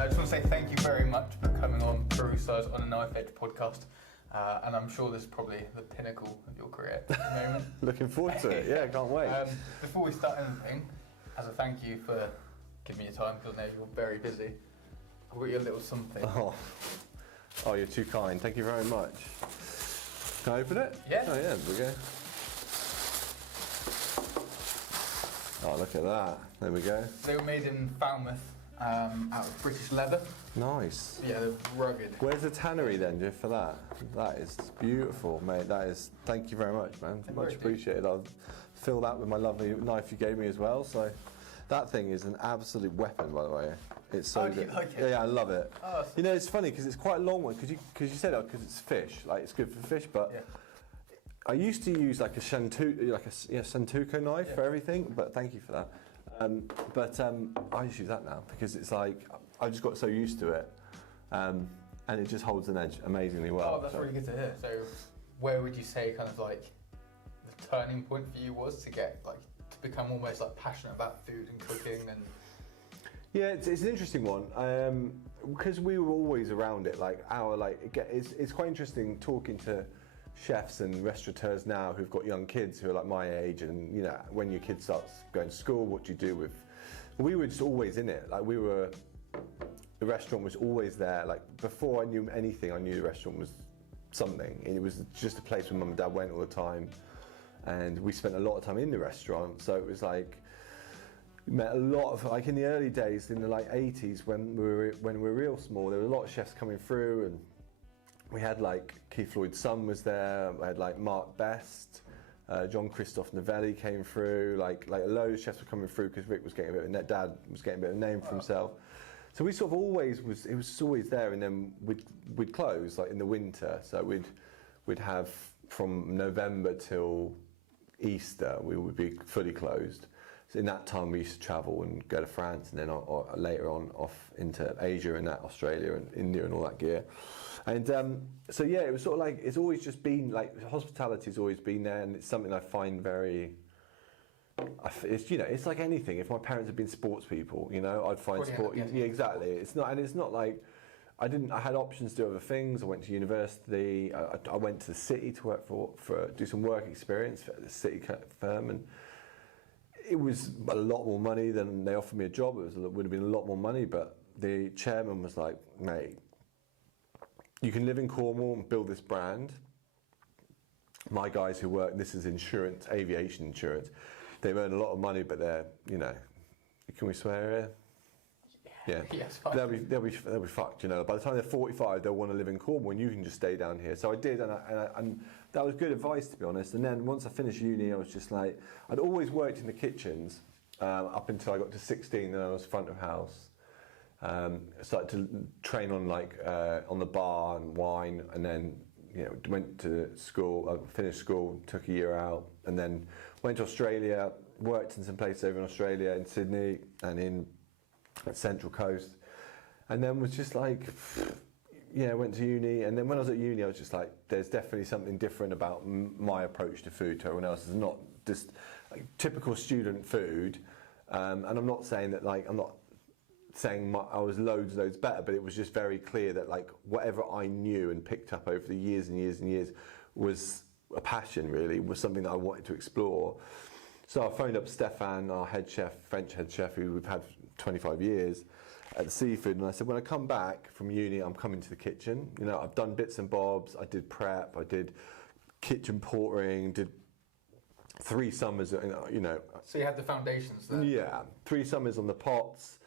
I just want to say thank you very much for coming on Pareusi's On a Knife Edge podcast. And I'm sure this is probably the pinnacle of your career at the moment. Looking forward to it, yeah, can't wait. Before we start anything, as a thank you for giving me your time, because I know you're very busy, I've got you a little something. Oh, you're too kind, thank you very much. Can I open it? Yeah. Oh yeah, there we go. Oh, look at that, there we go. They were made in Falmouth, out of British leather. Nice. Yeah, they're rugged. Where's the tannery then, Jeff, for that? That is beautiful, mate. That is, thank you very much, man. Much appreciated. I'll fill that with my lovely knife you gave me as well. So that thing is an absolute weapon, by the way. It's so good. Like it? Yeah, I love it. Oh, you know, it's funny because it's quite a long one because you said because it's fish, like it's good for fish, but. Yeah. I used to use like a Santoku knife for everything, but thank you for that. I just use that now because it's like I just got so used to it, and it just holds an edge amazingly well. Oh, that's really good to hear. So, where would you say kind of like the turning point for you was to become almost like passionate about food and cooking and? Yeah, it's an interesting one because we were always around it. It's quite interesting talking to chefs and restaurateurs now who've got young kids who are like my age, and you know, when your kid starts going to school, what do you do with? We were just always in it. The restaurant was always there. Like before I knew anything, I knew the restaurant was something. It was just a place where mum and dad went all the time, and we spent a lot of time in the restaurant. So it was like we met a lot of, like in the early days in the like 80s when we were real small. There were a lot of chefs coming through, and we had like Keith Lloyd's son was there. We had like Mark Best, John Christophe Novelli came through. Like a load of chefs were coming through because Rick was getting a bit of Dad was getting a bit of a name for himself. So we sort of always it was always there, and then we'd close like in the winter. So we'd have from November till Easter we would be fully closed. So in that time we used to travel and go to France, and then or later on off into Asia and Australia and India and all that gear. And so yeah, it was sort of like it's always just been like hospitality's always been there, and it's something I find very. It's like anything. If my parents had been sports people, you know, I'd find sport. Yeah, exactly. It's not like I had options to do other things. I went to university. I went to the city to work for do some work experience for the city firm, and it was a lot more money than they offered me a job. Would have been a lot more money, but the chairman was like, mate, you can live in Cornwall and build this brand. My guys who work, this is insurance, aviation insurance, they earn a lot of money, but they're, you know, can we swear here? Yeah. Yes, they'll be fucked, you know. By the time they're 45, they'll want to live in Cornwall, and you can just stay down here. So I did, and that was good advice, to be honest. And then once I finished uni, I was just like, I'd always worked in the kitchens up until I got to 16. Then I was front of house. Started to train on on the bar and wine, and then went to school. Finished school, took a year out, and then went to Australia. Worked in some places over in Australia, in Sydney, and in Central Coast, and then was just like, went to uni. And then when I was at uni, I was just like, there's definitely something different about my approach to food to everyone else. It's not just like typical student food, and I'm not saying that I'm not saying I was loads better, but it was just very clear that like whatever I knew and picked up over the years and years and years was a passion, really, was something that I wanted to explore. So I phoned up Stefan, our head chef, French head chef, who we've had 25 years at the Seafood, and I said, when I come back from uni, I'm coming to the kitchen. You know, I've done bits and bobs, I did prep, I did kitchen portering, did 3 summers, you know. So you had the foundations there? Yeah, 3 summers on the pots,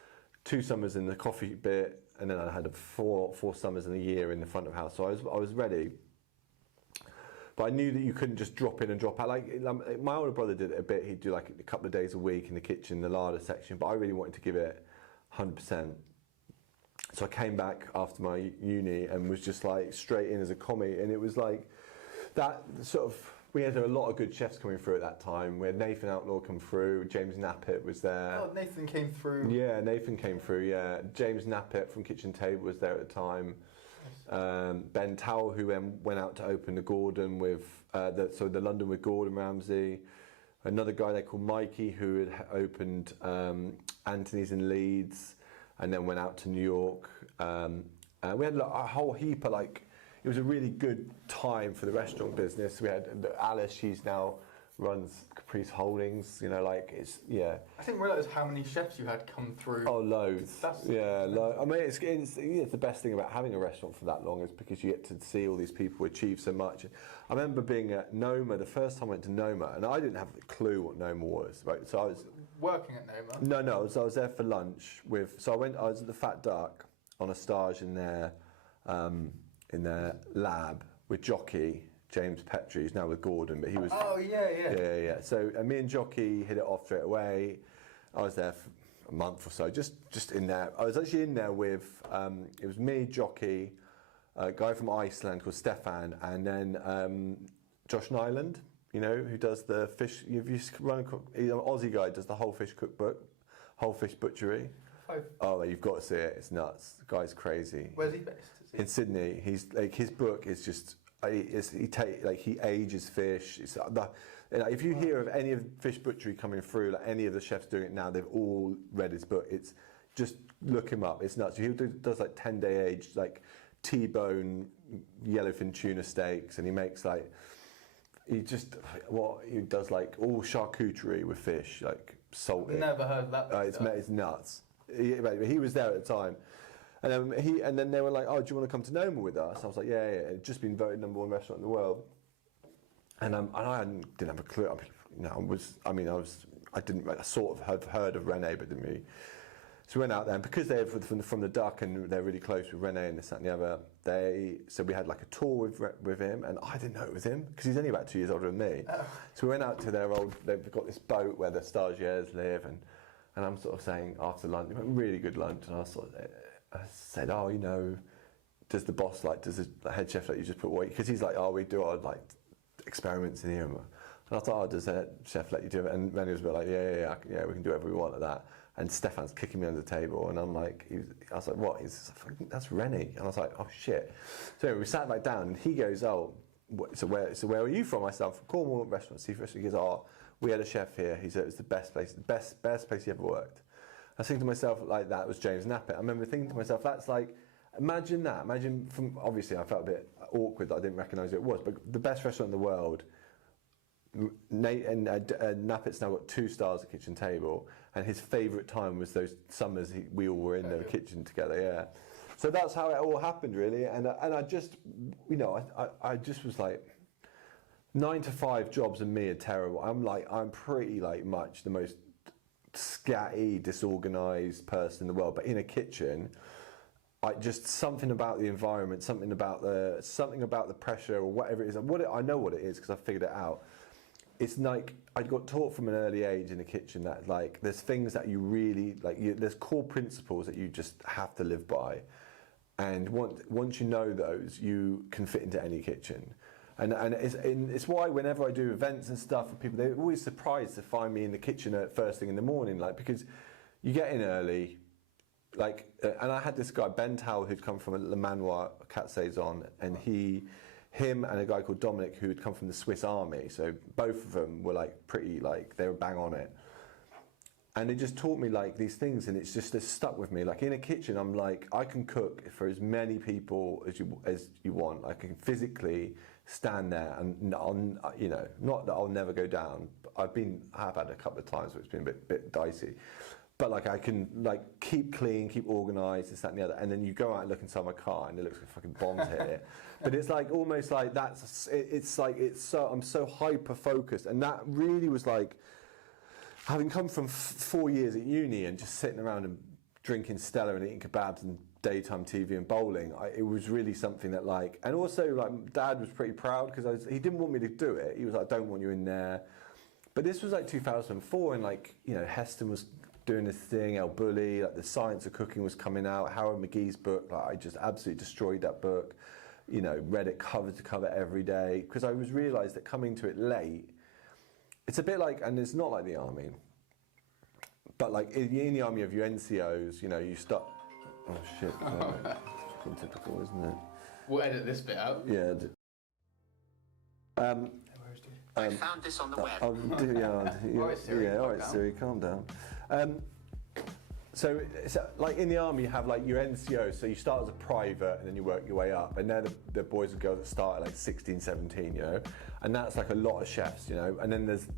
2 summers in the coffee bit, and then I had 4 summers in a year in the front of house. So I was ready. But I knew that you couldn't just drop in and drop out. Like my older brother did it a bit. He'd do like a couple of days a week in the kitchen, the larder section. But I really wanted to give it 100%. So I came back after my uni and was just like straight in as a commie. And it was like that sort of. We had a lot of good chefs coming through at that time. We had Nathan Outlaw come through. James Knappett was there. Oh, Nathan came through. Yeah, Nathan came through. Yeah, James Knappett from Kitchen Table was there at the time. Ben Towell, who went out to open the Gordon with the London with Gordon Ramsay. Another guy there called Mikey, who had opened Anthony's in Leeds. and then went out to New York. And we had like, a whole heap of like, it was a really good time for the restaurant business. We had Alice, she's now runs Caprice Holdings, you know, like it's, yeah. I didn't realise how many chefs you had come through. Oh, loads. I mean, it's the best thing about having a restaurant for that long is because you get to see all these people achieve so much. I remember being at Noma, the first time I went to Noma, and I didn't have a clue what Noma was, right? So I was... Working at Noma? No, I was there for lunch with, I was at the Fat Duck on a stage in their lab with Jockey, James Petrie, who's now with Gordon, but he was... Oh, yeah. So me and Jockey hit it off straight away. I was there for a month or so, just in there. I was actually in there with, it was me, Jockey, a guy from Iceland called Stefan, and then Josh Nyland, you know, who does the fish... He's an Aussie guy, does the whole fish cookbook, whole fish butchery. Oh, you've got to see it, it's nuts. The guy's crazy. Where's he based? In Sydney. He's like, his book is just... he ages fish. If you hear of any of fish butchery coming through, like any of the chefs doing it now, they've all read his book. It's just look him up. It's nuts. He does like 10-day aged like T-bone yellowfin tuna steaks, and he makes like he does like all charcuterie with fish, like salted. Never heard of that. It's nuts. He was there at the time. And then they were like, "Oh, do you want to come to Noma with us?" I was like, "Yeah." It'd just been voted #1 restaurant in the world, and I didn't have a clue. I sort of have heard of Rene, but didn't really. So we went out there, and because they're from the Duck and they're really close with Rene and this, that, and the other. So we had like a tour with him, and I didn't know it was him because he's only about 2 years older than me. Oh. So we went out to they've got this boat where the stagiaires live, and I'm sort of saying after lunch, really good lunch, and I said, "Oh, you know, does the head chef let you just put weight?" Because he's like, "Oh, we do our like experiments in here." And I thought, "Oh, does the head chef let you do it?" And Rennie was a bit like, "Yeah, we can do whatever we want at that." And Stefan's kicking me under the table, and I'm like, I was like, "What?" He's like, "That's Rennie." And I was like, "Oh shit!" So anyway, we sat back down, and he goes, "Oh, so where are you from?" I said, "I'm from Cornwall Restaurant, Seafood Restaurant." He goes, "Oh, we had a chef here. He said it was the best place he ever worked." I was thinking to myself, like, that was James Knappett. I remember thinking to myself, that's like, imagine that. Imagine obviously I felt a bit awkward that I didn't recognise who it was, but the best restaurant in the world, Knappett's now got 2 stars at Kitchen Table, and his favourite time was those summers we all were in the kitchen together, yeah. So that's how it all happened, really, and I just, you know, I just was like, 9 to 5 jobs and me are terrible. I'm pretty, like, much the most scatty, disorganised person in the world, but in a kitchen, just something about the environment, something about the pressure or whatever it is. I know what it is because I figured it out. It's like I got taught from an early age in the kitchen that like there's things that you really like. There's core principles that you just have to live by, and once you know those, you can fit into any kitchen. And it's why whenever I do events and stuff for people, they're always surprised to find me in the kitchen at first thing in the morning, like because you get in early, like. And I had this guy Ben Towell who'd come from Le Manoir Cat Saison, and him and a guy called Dominic who'd come from the Swiss Army. So both of them were like pretty like they were bang on it. And it just taught me like these things, and it's stuck with me. Like in a kitchen, I'm like I can cook for as many people as you want. I can physically stand there, and you know, not that I'll never go down. I've had a couple of times where it's been a bit dicey, but like I can like keep clean, keep organised, this, that, and the other. And then you go out and look inside my car, and it looks like fucking bombs here. But it's like almost like I'm so hyper focused, and that really was like having come from 4 years at uni and just sitting around and drinking Stella and eating kebabs and daytime TV and bowling. It was really something that like, and also like Dad was pretty proud because he didn't want me to do it. He was like, "I don't want you in there." But this was like 2004, and like, you know, Heston was doing this thing, El Bulli, like the Science of Cooking was coming out, Howard McGee's book, like I just absolutely destroyed that book. You know, read it cover to cover every day because I realised that coming to it late, it's a bit like, and it's not like the army, but like in the army of your NCOs, you know, you start. Oh shit! Fucking typical, isn't it? We'll edit this bit out. Yeah. I found this on the web. All right, Siri, Siri, calm down. So it's like in the army, you have like your NCO, so you start as a private and then you work your way up. And they're the boys and girls that start at like 16, 17, you know. And that's like a lot of chefs, you know. And then there's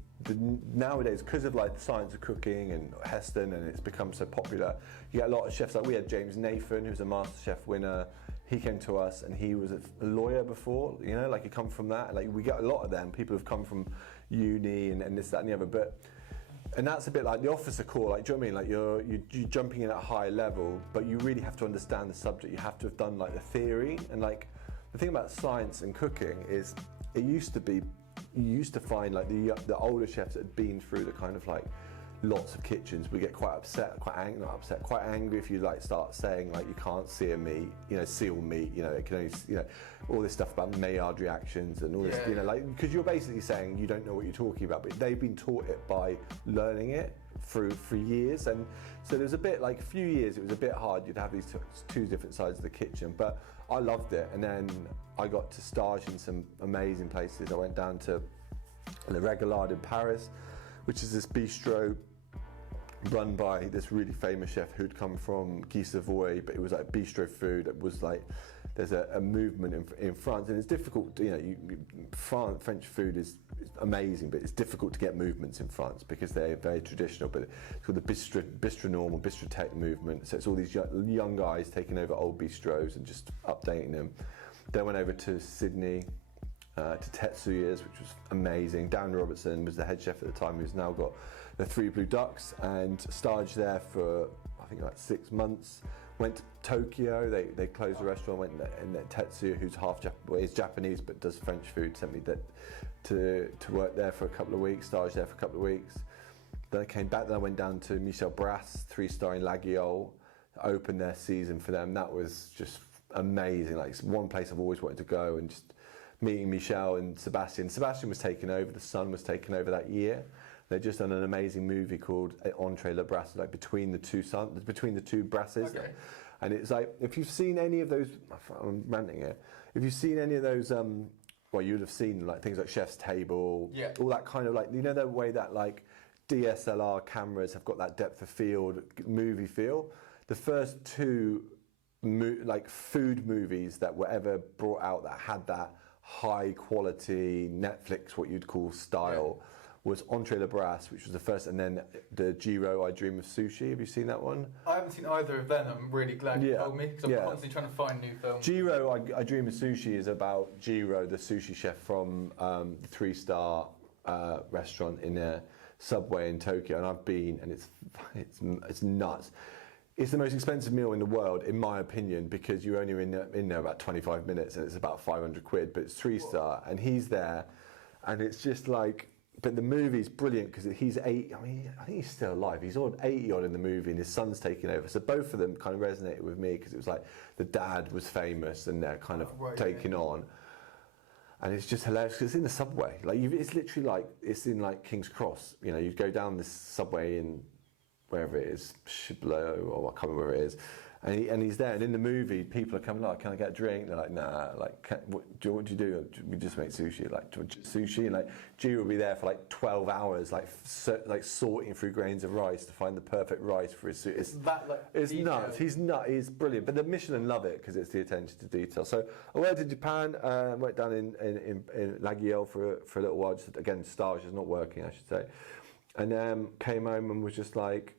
nowadays, because of like the science of cooking and Heston, and it's become so popular, you get a lot of chefs. Like we had James Nathan, who's a MasterChef winner. He came to us and he was a lawyer before, you know, like he come from that. Like we get a lot of them. People have come from uni and this, that and the other. And that's a bit like the officer corps, like, do you know what I mean? Like you're jumping in at a high level, but you really have to understand the subject. You have to have done like the theory. And like the thing about science and cooking is it used to be, you used to find like the older chefs that had been through the kind of like lots of kitchens would get quite upset, quite angry if you like start saying like you can't sear meat, you know, seal meat, you know, it can only, you know, all this stuff about Maillard reactions and all this, you know, like, because you're basically saying you don't know what you're talking about, but they've been taught it by learning it for years. And so there's a bit like a few years it was a bit hard. You'd have these two different sides of the kitchen, but I loved it. And then I got to stage in some amazing places. I went down to Le Régalade in Paris, which is this bistro run by this really famous chef who'd come from Guy Savoy, but it was like bistro food. It was like, there's a movement in France, and it's difficult, you know, French food is amazing, but it's difficult to get movements in France because they're very traditional, but it's called the bistronom or bistrotech movement. So it's all these young guys taking over old bistros and just updating them. Then went over to Sydney, to Tetsuya's, which was amazing. Darren Robertson was the head chef at the time, who's now got the Three Blue Ducks, and staged there for I think like 6 months. Went to Tokyo, they closed the restaurant, went in Tetsuya, who's is Japanese but does French food, sent me to work there for a couple of weeks, staged there for a couple of weeks. Then I came back, then I went down to Michel Brass, 3-star in La Guiole, opened their season for them. That was just amazing. Like, it's one place I've always wanted to go, and just meeting Michel and Sebastian. Sebastian was taken over, the son was taken over that year. They'd just done an amazing movie called Entre les Brasses, like between the two brasses. Okay. And it's like, if you've seen any of those, I'm ranting here, if you've seen any of those, well, you'd have seen like things like Chef's Table, all that kind of like, you know, the way that like DSLR cameras have got that depth of field, movie feel. The first two like food movies that were ever brought out that had that high quality Netflix, what you'd call style, was Entre les Brasses, which was the first, and then the Jiro, I Dream of Sushi. Have you seen that one? I haven't seen either of them. I'm really glad you told me, because I'm constantly trying to find new films. Jiro, I Dream of Sushi is about Jiro, the sushi chef from the 3-star restaurant in a Subway in Tokyo, and I've been, and it's nuts. It's the most expensive meal in the world, in my opinion, because you're only in there about 25 minutes, and it's about 500 quid, but it's 3-star, and he's there, and it's just like, but the movie's brilliant because he's 80, I mean, I think he's still alive. He's 80 odd in the movie, and his son's taking over. So both of them kind of resonated with me because it was like the dad was famous and they're kind of taking on. And it's just hilarious because it's in the subway. Like it's literally like, it's in like King's Cross. You know, you go down this subway in wherever it is, Shiblo, or I can't remember where it is. And he's there, and in the movie, people are coming like, "Can I get a drink?" They're like, "Nah." Like, what do you do? We just make sushi. Like, sushi, and like, G will be there for like 12 hours, like sorting through grains of rice to find the perfect rice for his sushi. It's nuts. He's nuts. He's brilliant. But the Michelin love it because it's the attention to detail. So I went to Japan, went down in La Guiole for a little while. Just again, stage is not working, I should say, and came home and was just like,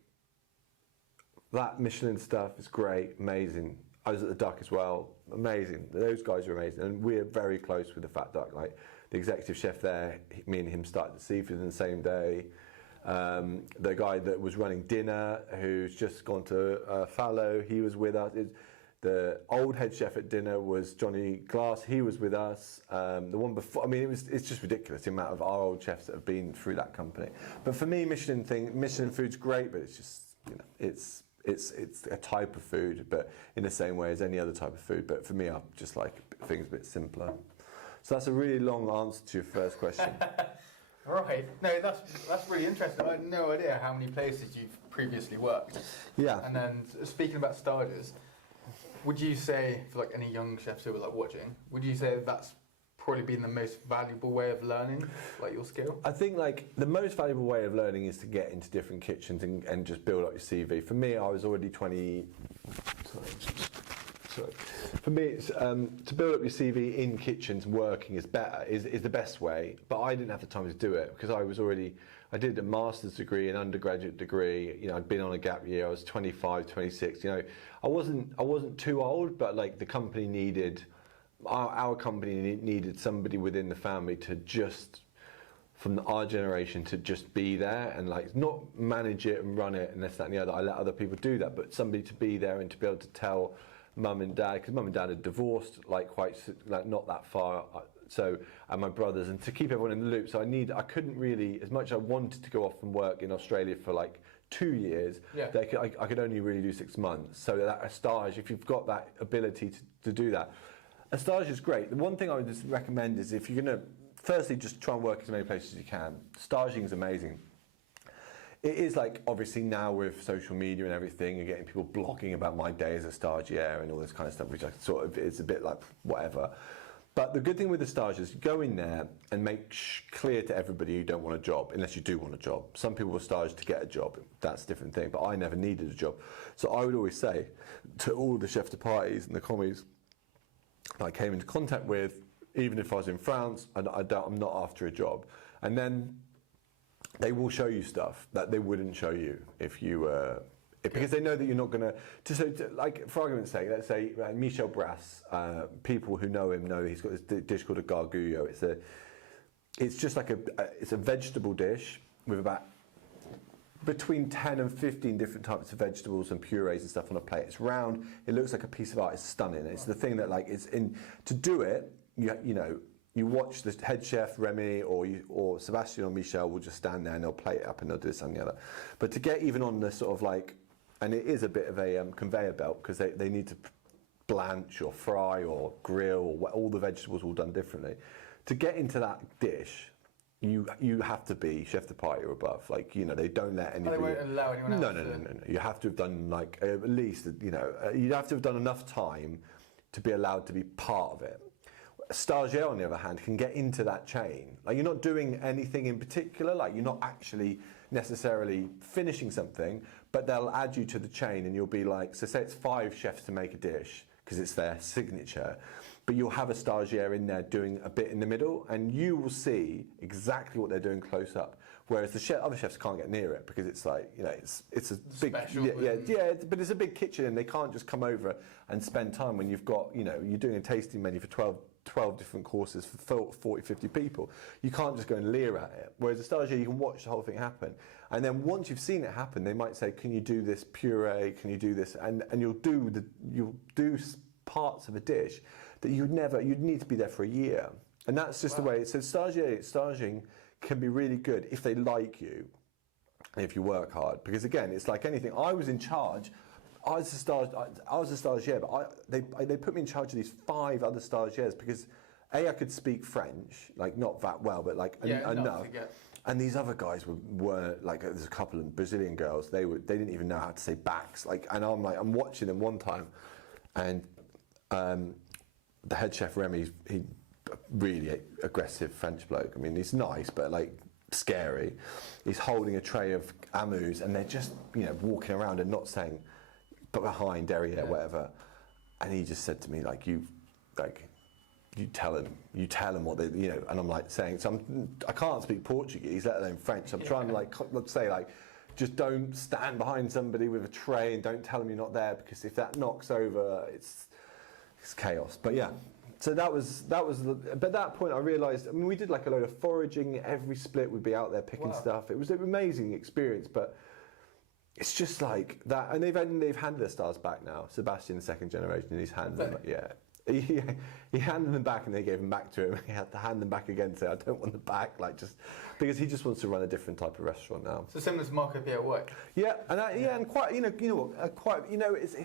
that Michelin stuff is great, amazing. I was at the Duck as well, amazing. Those guys are amazing, and we're very close with the Fat Duck. Like the executive chef there, me and him started the seafood in the same day. The guy that was running dinner, who's just gone to Fallow, he was with us. The old head chef at dinner was Johnny Glass. He was with us. The one before, I mean, it's just ridiculous the amount of our old chefs that have been through that company. But for me, Michelin food's great, but it's just, you know, it's a type of food, but in the same way as any other type of food. But for me, I just like things a bit simpler. So that's a really long answer to your first question. Right. No, that's really interesting. I had no idea how many places you've previously worked. Yeah. And then speaking about stages, would you say, for like any young chefs who are like watching, would you say that's probably been the most valuable way of learning, like your skill? I think like the most valuable way of learning is to get into different kitchens and just build up your CV. For me, I was already 20. Sorry. For me, it's, to build up your CV in kitchens working is better, is the best way. But I didn't have the time to do it because I did a master's degree, an undergraduate degree. You know, I'd been on a gap year. I was 25, 26. You know, I wasn't too old, but like the company needed. Our company needed somebody within the family to just, from our generation, to just be there and like not manage it and run it and this, that and the other. I let other people do that, but somebody to be there and to be able to tell mum and dad, because mum and dad had divorced like not that far, so, and my brothers, and to keep everyone in the loop. So I couldn't really, as much as I wanted to go off and work in Australia for like 2 years, I could only really do 6 months. So that a stage, if you've got that ability to do that, a stage is great. The one thing I would just recommend is if you're going to, firstly, just try and work as many places as you can. Staging is amazing. It is like, obviously now with social media and everything, you're getting people blogging about my day as a stagiaire and all this kind of stuff, which I sort of, it's a bit like whatever. But the good thing with the stages, you go in there and make clear to everybody you don't want a job, unless you do want a job. Some people will stage to get a job, that's a different thing, but I never needed a job. So I would always say to all the chefs de parties and the commies I came into contact with, even if I was in France, I'm not after a job. And then they will show you stuff that they wouldn't show you if you were, because they know that you're not going to, like for argument's sake, let's say Michel Brass, people who know him know he's got this dish called a gargouillo. It's just like it's a vegetable dish with about between 10 and 15 different types of vegetables and purees and stuff on a plate. It's round, it looks like a piece of art, it's stunning. It's the thing that like, it's in, to do it, you know, you watch the head chef, Remy, or Sebastian or Michel will just stand there and they'll plate it up and they'll do this and the other. But to get even on the sort of like, and it is a bit of a conveyor belt because they need to blanch or fry or grill, or all the vegetables all done differently. To get into that dish, you have to be chef de partie or above. Like, you know, they don't let anybody. They won't allow anyone else. No. You have to have done like at least, you know, you have to have done enough time to be allowed to be part of it. A stagiaire, on the other hand, can get into that chain. Like, you're not doing anything in particular. Like, you're not actually necessarily finishing something, but they'll add you to the chain, and you'll be like, so say it's 5 chefs to make a dish because it's their signature. But you'll have a stagiaire in there doing a bit in the middle, and you will see exactly what they're doing close up. Whereas the other chefs can't get near it because it's like, you know, it's a big, but it's a big kitchen, and they can't just come over and spend time when you've got, you know, you're doing a tasting menu for 12 different courses for 40, 50 people. You can't just go and leer at it. Whereas a stagiaire, you can watch the whole thing happen. And then once you've seen it happen, they might say, can you do this puree? Can you do this? And you'll do parts of a dish that you'd need to be there for a year. And that's just the way. So staging can be really good if they like you, and if you work hard. Because again, it's like anything. I was in charge. I was a stagiaire, but they put me in charge of these 5 other stagiaires because I could speak French, like not that well, but like enough. And these other guys were like, there's a couple of Brazilian girls. They didn't even know how to say backs. Like, and I'm watching them one time, and the head chef Remy, he really aggressive French bloke. I mean, he's nice, but like scary. He's holding a tray of amuse, and they're just, you know, walking around and not saying, but behind derriere, whatever. And he just said to me, like, you tell him what they, you know. And I'm like saying, so I can't speak Portuguese, let alone French. I'm trying to like say like, just don't stand behind somebody with a tray and don't tell them you're not there, because if that knocks over, it's chaos. But yeah, so that was but at that point I realised, I mean, we did like a load of foraging, every split we'd be out there picking stuff. It was an amazing experience, but it's just like that. And they've handed their stars back now. Sebastian, the second generation, he's handed them, he handed them back, and they gave them back to him. He had to hand them back again and say, I don't want them back, like, just because he just wants to run a different type of restaurant now. So similar to Marco Pierre White. Yeah, and quite, you know what, quite, you know, it's.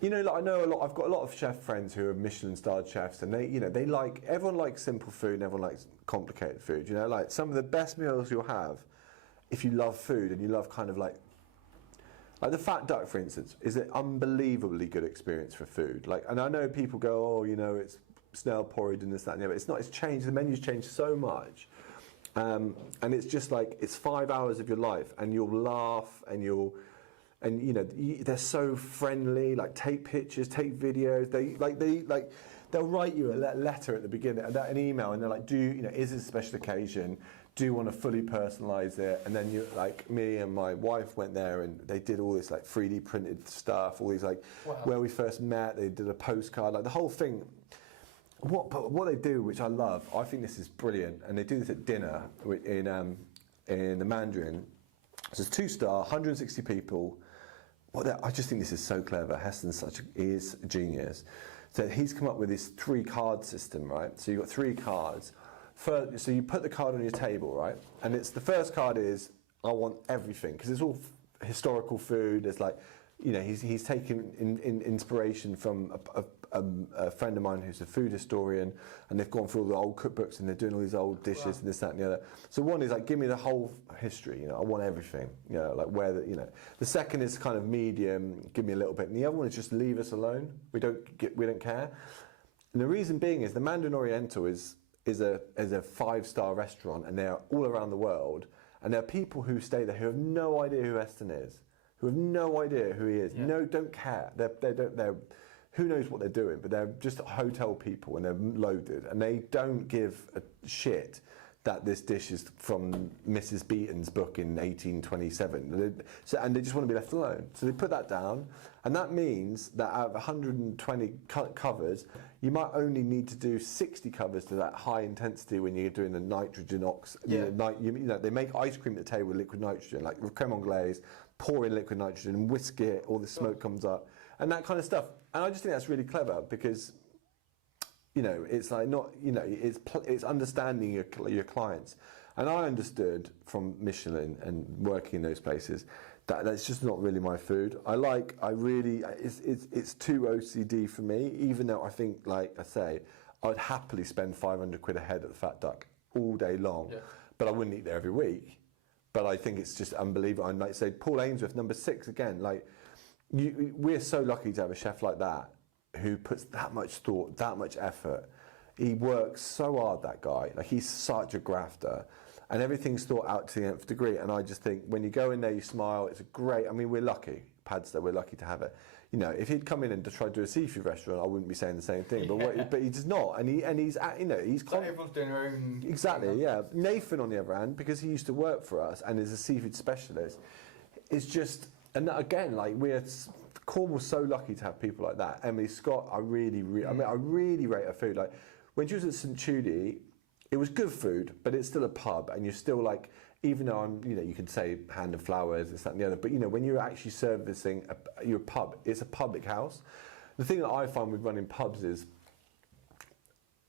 You know, like I know a lot. I've got a lot of chef friends who are Michelin-starred chefs, and they like, everyone likes simple food, and everyone likes complicated food. You know, like some of the best meals you'll have, if you love food and you love kind of like the Fat Duck, for instance, is an unbelievably good experience for food. Like, and I know people go, oh, you know, it's snail porridge and this, that, and the other. It's not. It's changed. The menu's changed so much, and it's just like it's 5 hours of your life, and you'll laugh, and you know they're so friendly. Like take pictures, take videos. They'll write you a letter at the beginning, an email, and they're like, is this a special occasion? Do you want to fully personalise it? And then me and my wife went there, and they did all this like 3D printed stuff, all these where we first met. They did a postcard, like the whole thing. What they do, which I love, I think this is brilliant, and they do this at dinner in the Mandarin. So it's 2-star, 160 people. I just think this is so clever. Heston's is a genius. So he's come up with this 3-card system, right? So you've got 3 cards. So you put the card on your table, right? And the first card is, I want everything, because it's all historical food. It's like, he's taken inspiration from a friend of mine who's a food historian, and they've gone through all the old cookbooks and they're doing all these old dishes and this, that, and the other. So one is like, give me the whole history. I want everything. The second is kind of medium, give me a little bit, and the other one is just leave us alone. We don't care. And the reason being is the Mandarin Oriental is a 5-star restaurant, and they're all around the world, and there are people who stay there who have no idea who Heston is, who have no idea who he is. Yeah. No, don't care. They're who knows what they're doing, but they're just hotel people, and they're loaded, and they don't give a shit that this dish is from Mrs. Beaton's book in 1827. And they just want to be left alone. So they put that down, and that means that out of 120 covers, you might only need to do 60 covers to that high intensity when you're doing the nitrogen they make ice cream at the table with liquid nitrogen, like with creme anglaise, pour in liquid nitrogen and whisk it, all the smoke comes up, and that kind of stuff. And I just think that's really clever, because it's like it's understanding your clients. And I understood from Michelin and working in those places that that's just not really my food. It's too OCD for me, even though I think, like I say, I'd happily spend 500 quid a head at the Fat Duck all day long, but I wouldn't eat there every week. But I think it's just unbelievable. And like say, Paul Ainsworth, number 6 again, we're so lucky to have a chef like that, who puts that much thought, that much effort. He works so hard, that guy. Like, he's such a grafter, and everything's thought out to the nth degree. And I just think when you go in there, you smile. It's we're lucky, Padstow, we're lucky to have it. If he'd come in and try to do a seafood restaurant, I wouldn't be saying the same thing. But he does not, and he's everyone's doing their own. Exactly, yeah. Nathan, on the other hand, because he used to work for us and is a seafood specialist, is just, and again, Cornwall's so lucky to have people like that. Emily Scott, I really rate her food. Like, when she was at St Tudor, it was good food, but it's still a pub, and you're still like, even though you could say hand of flowers, this, that, and the other, but when you're actually servicing your pub, it's a public house. The thing that I find with running pubs is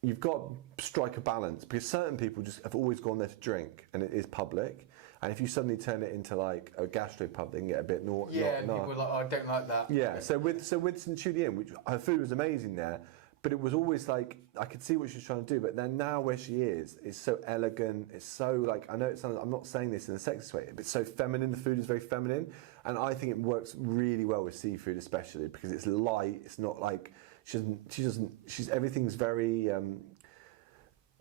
you've got to strike a balance, because certain people just have always gone there to drink, and it is public. And if you suddenly turn it into like a gastropub, they can get a bit naughty. Yeah, people are like, I don't like that. Yeah, so with St Tudor, which her food was amazing there, but it was always like, I could see what she was trying to do, but then now where she is so elegant, it's so like, I know it sounds, I'm not saying this in a sexist way, but it's so feminine, the food is very feminine, and I think it works really well with seafood, especially because it's light, it's not like, everything's very,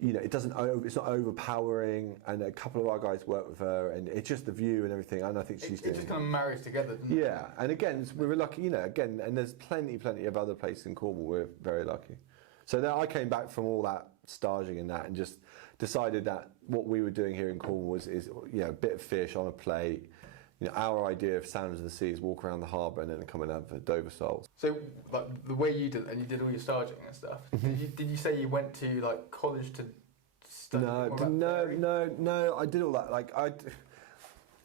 it's not overpowering, and a couple of our guys work with her, and it's just the view and everything, and I think she's doing. It just kind of marries together, doesn't it? Yeah, and again, we were lucky, again, and there's plenty of other places in Cornwall we're very lucky. So then I came back from all that staging and that, and just decided that what we were doing here in Cornwall is a bit of fish on a plate. Our idea of Sounds of the Sea is walk around the harbour and then come and have a Dover sole. So, like, the way you did, and you did all your staging and stuff, did you say you went to, like, college to study? No, I did all that.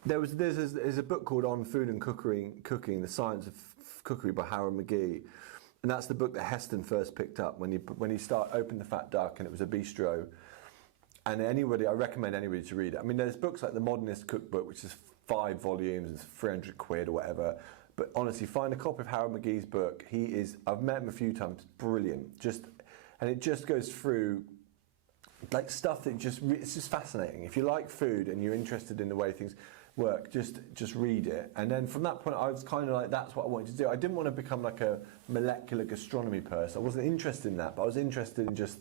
There's a book called On Food and Cooking, The Science of Cookery by Howard McGee, and that's the book that Heston first picked up when he opened the Fat Duck, and it was a bistro. And I recommend anybody to read it. I mean, there's books like The Modernist Cookbook, which is 5 volumes, it's 300 quid or whatever. But honestly, find a copy of Howard McGee's book. I've met him a few times, brilliant. And it just goes through like stuff that it's just fascinating. If you like food and you're interested in the way things, work, just read it. And then from that point, I was kind of like, that's what I wanted to do. I didn't want to become like a molecular gastronomy person. I wasn't interested in that, but I was interested in just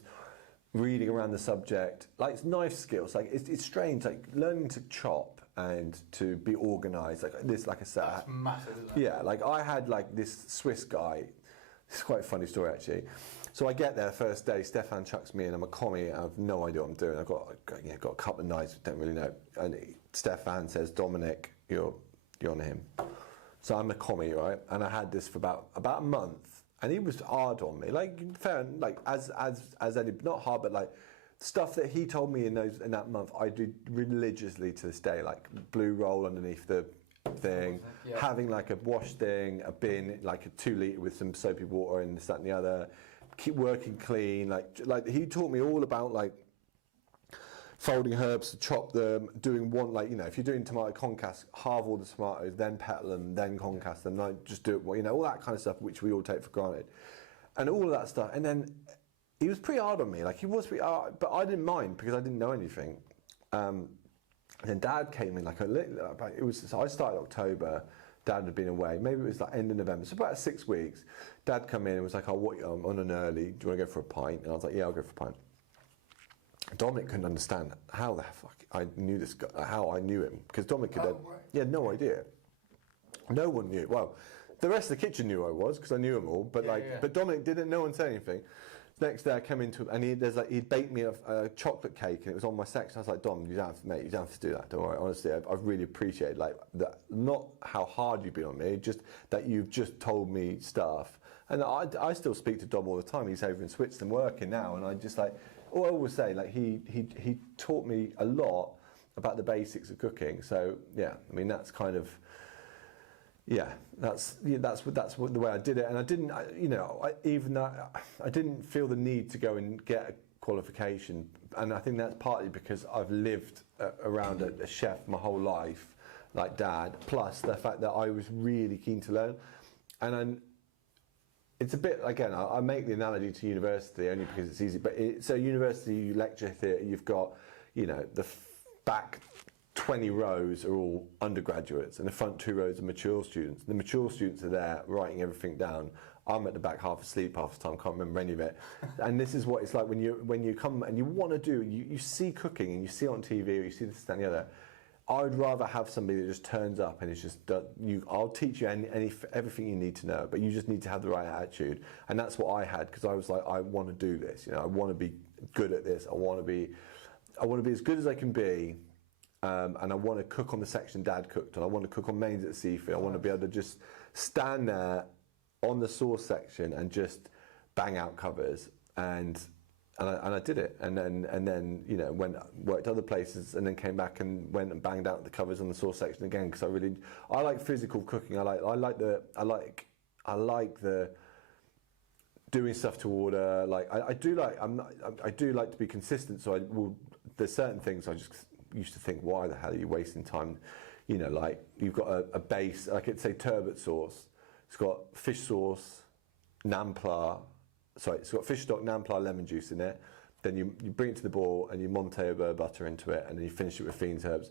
reading around the subject. Like, it's knife skills. Like, it's strange, like learning to chop and to be organised. Like this, like I said. That's massive, isn't it? Yeah, like I had like this Swiss guy. It's quite a funny story actually. So I get there first day, Stefan chucks me in, I'm a commie, I have no idea what I'm doing. I've got a couple of knives, don't really know. And Stefan says, Dominic, you're on him. So I'm a commie, right? And I had this for about a month, and he was hard on me. Like, fair, like as any, not hard, but like stuff that he told me in that month, I do religiously to this day, like blue roll underneath the thing, having like a wash thing, a bin, like a 2 litre with some soapy water and this, that and the other. Keep working clean, like he taught me all about like folding herbs to chop them, doing one, like, you know, if you're doing tomato concasse, halve all the tomatoes, then petal them, then concasse them, like just do it, well, you know, all that kind of stuff which we all take for granted, and all of that stuff. And then he was pretty hard on me, like he was pretty hard, but I didn't mind because I didn't know anything. And then Dad came in so I started October. Dad had been away, maybe it was like end of November, so about 6 weeks. Dad come in and was like, oh, I'm on an early, do you want to go for a pint? And I was like, yeah, I'll go for a pint. Dominic couldn't understand how the fuck I knew this guy, how I knew him, because Dominic had no idea. No one knew. Well, the rest of the kitchen knew who I was, because I knew them all, but but Dominic didn't, no one said anything. Next day I come into, and he'd baked me a chocolate cake, and it was on my section. I was like, Dom, you don't have to do that. Don't worry. Honestly, I've really appreciated like that. Not how hard you've been on me, just that you've just told me stuff. And I still speak to Dom all the time. He's over in Switzerland working now, and I just like, all I always say, like he taught me a lot about the basics of cooking. So yeah, I mean that's kind of. Yeah, that's the way I did it, and I didn't, I didn't feel the need to go and get a qualification, and I think that's partly because I've lived around a chef my whole life, like Dad. Plus the fact that I was really keen to learn, and it's a bit again. I make the analogy to university only because it's easy. But so university, you lecture theatre, you've got, you know, the back 20 rows are all undergraduates, and the front 2 rows are mature students. The mature students are there writing everything down. I'm at the back half asleep half the time, can't remember any of it. And this is what it's like when you come and you want to do, you see cooking and you see it on TV or you see this, that and the other. I would rather have somebody that just turns up and it's just, I'll teach you everything you need to know, but you just need to have the right attitude. And that's what I had, because I was like, I want to do this. You know, I want to be good at this. I want to be as good as I can be. And I want to cook on the section Dad cooked on. I want to cook on mains at seafood. I want to be able to just stand there on the sauce section and just bang out covers. And I did it. And then you know, worked other places and then came back and went and banged out the covers on the sauce section again, because I like physical cooking. I like the doing stuff to order. Like I do like to be consistent. So there's certain things I just used to think, why the hell are you wasting time? You know, like you've got a base, like it's say turbot sauce. It's got fish sauce, nampla. Sorry, it's got fish stock, nampla, lemon juice in it. Then you bring it to the boil and you Montego butter into it, and then you finish it with fiends herbs.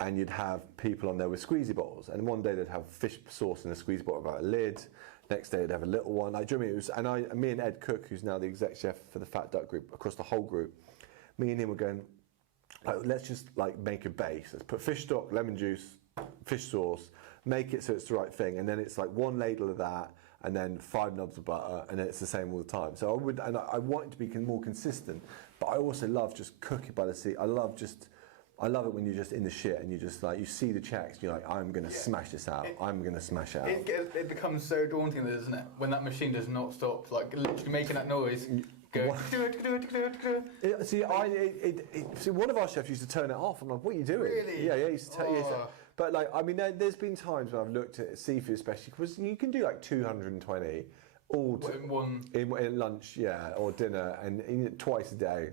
And you'd have people on there with squeezy bottles. And one day they'd have fish sauce in a squeeze bottle without a lid. Next day they'd have a little one. Like, do you know what I mean? Me and Ed Cook, who's now the exec chef for the Fat Duck Group, across the whole group, me and him were going, like, let's just like make a base. Let's put fish stock, lemon juice, fish sauce, make it so it's the right thing, and then it's like 1 ladle of that, and then 5 knobs of butter, and then it's the same all the time. So I want it to be more consistent, but I also love just cooking by the sea. I love it when you're just in the shit and you just like, you see the checks, and you're like, I'm gonna smash this out. I'm gonna smash it out. It becomes so daunting, doesn't it? When that machine does not stop, like literally making that noise. See, one of our chefs used to turn it off. I'm like, what are you doing? Really? Yeah, he used to turn But like, I mean, there's been times when I've looked at seafood, especially because you can do like 220 in lunch, or dinner, and twice a day.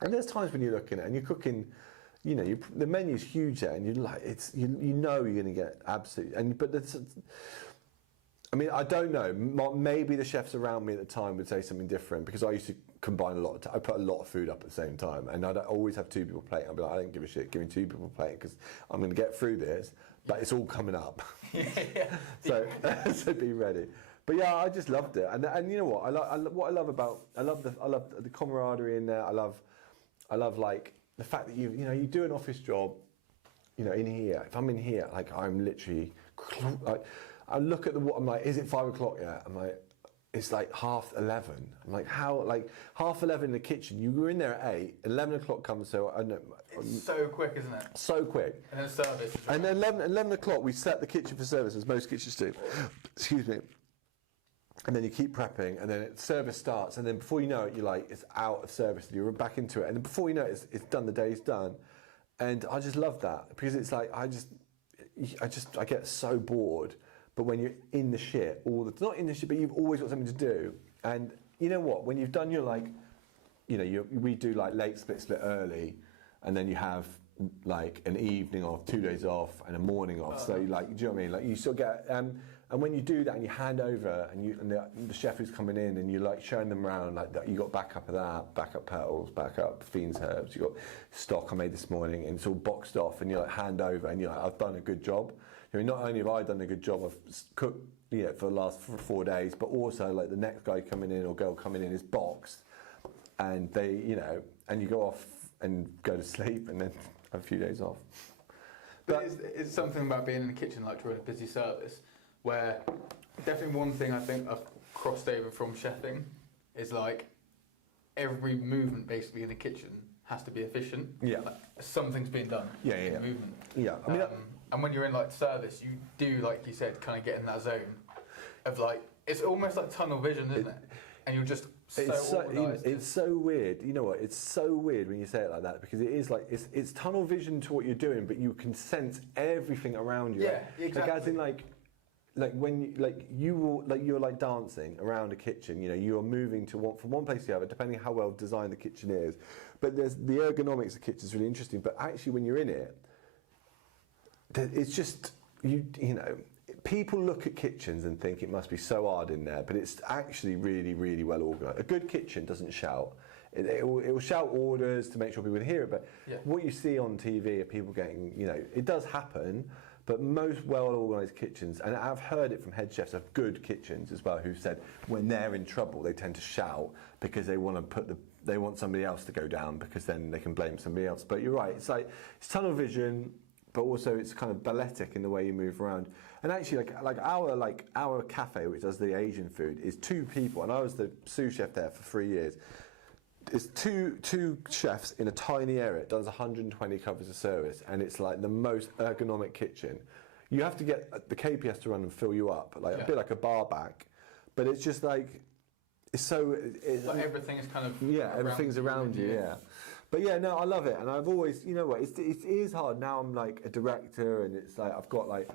And there's times when you're looking at it and you're cooking. You know, the menu's huge there, and you're like, you know you're going to get absolutely. I mean, I don't know. Maybe the chefs around me at the time would say something different, because I used to combine a lot. I put a lot of food up at the same time, and I'd always have 2 people plating. I'd be like, I don't give a shit. Give me 2 people plating because I'm going to get through this, but it's all coming up. So be ready. But yeah, I just loved it, and you know what? I love the camaraderie in there. I love like the fact that you do an office job. You know, in here, if I'm in here, like I'm literally, like, I look at I'm like, is it 5 o'clock yet? I'm like, it's like 11:30. I'm like, how? Like 11:30 in the kitchen. You were in there at 8. 11 o'clock comes, so I don't know. It's so quick, isn't it? So quick. And then service. And then 11 o'clock, we set the kitchen for service, as most kitchens do. Excuse me. And then you keep prepping, and then service starts, and then before you know it, you're like, it's out of service, and you're back into it, and then before you know it, it's done. The day's done. And I just love that because it's like I get so bored. But when you're in the shit, not in the shit, but you've always got something to do. And you know what? When you've done your we do like late split early, and then you have like an evening off, 2 days off, and a morning off. So like, do you know what I mean? Like you still get. And when you do that and you hand over and the chef who's coming in and you're like showing them around like that, you got backup of that, backup petals, backup Fiend's herbs, you got stock I made this morning and it's all boxed off and you like hand over and you're like, I've done a good job. I mean, not only have I done a good job, I've cooked for the last 4 days, but also like the next guy coming in or girl coming in is boxed and they, and you go off and go to sleep and then have a few days off. But it's something about being in the kitchen like during a busy service. Where definitely one thing I think I've crossed over from chefing is like every movement basically in the kitchen has to be efficient. Yeah. Like, something's being done. Yeah. Movement. Yeah. I mean, and when you're in like service, you do, like you said, kind of get in that zone of like, it's almost like tunnel vision, isn't it? And you're just organised. It's so weird. You know what? It's so weird when you say it like that because it is like it's tunnel vision to what you're doing, but you can sense everything around you. Yeah, exactly. Like as in like when you're like dancing around a kitchen, you are moving from one place to the other, depending how well designed the kitchen is. But there's the ergonomics of the kitchen is really interesting. But actually, when you're in it, it's just people look at kitchens and think it must be so hard in there, but it's actually really, really well organised. A good kitchen doesn't shout. It will shout orders to make sure people can hear it. But what you see on TV are people getting, it does happen. But most well-organised kitchens, and I've heard it from head chefs of good kitchens as well, who said when they're in trouble, they tend to shout because they want somebody else to go down because then they can blame somebody else. But you're right, it's tunnel vision, but also it's kind of balletic in the way you move around. And actually, our cafe, which does the Asian food, is 2 people, and I was the sous chef there for 3 years. It's two chefs in a tiny area. It does 120 covers of service, and it's like the most ergonomic kitchen. You have to get the KPS to run and fill you up, a bit like a bar back, but it's just like it's like everything is kind of everything's around you. Yeah, but yeah, no, I love it, and I've always, it is hard. Now I'm like a director, and it's like I've got like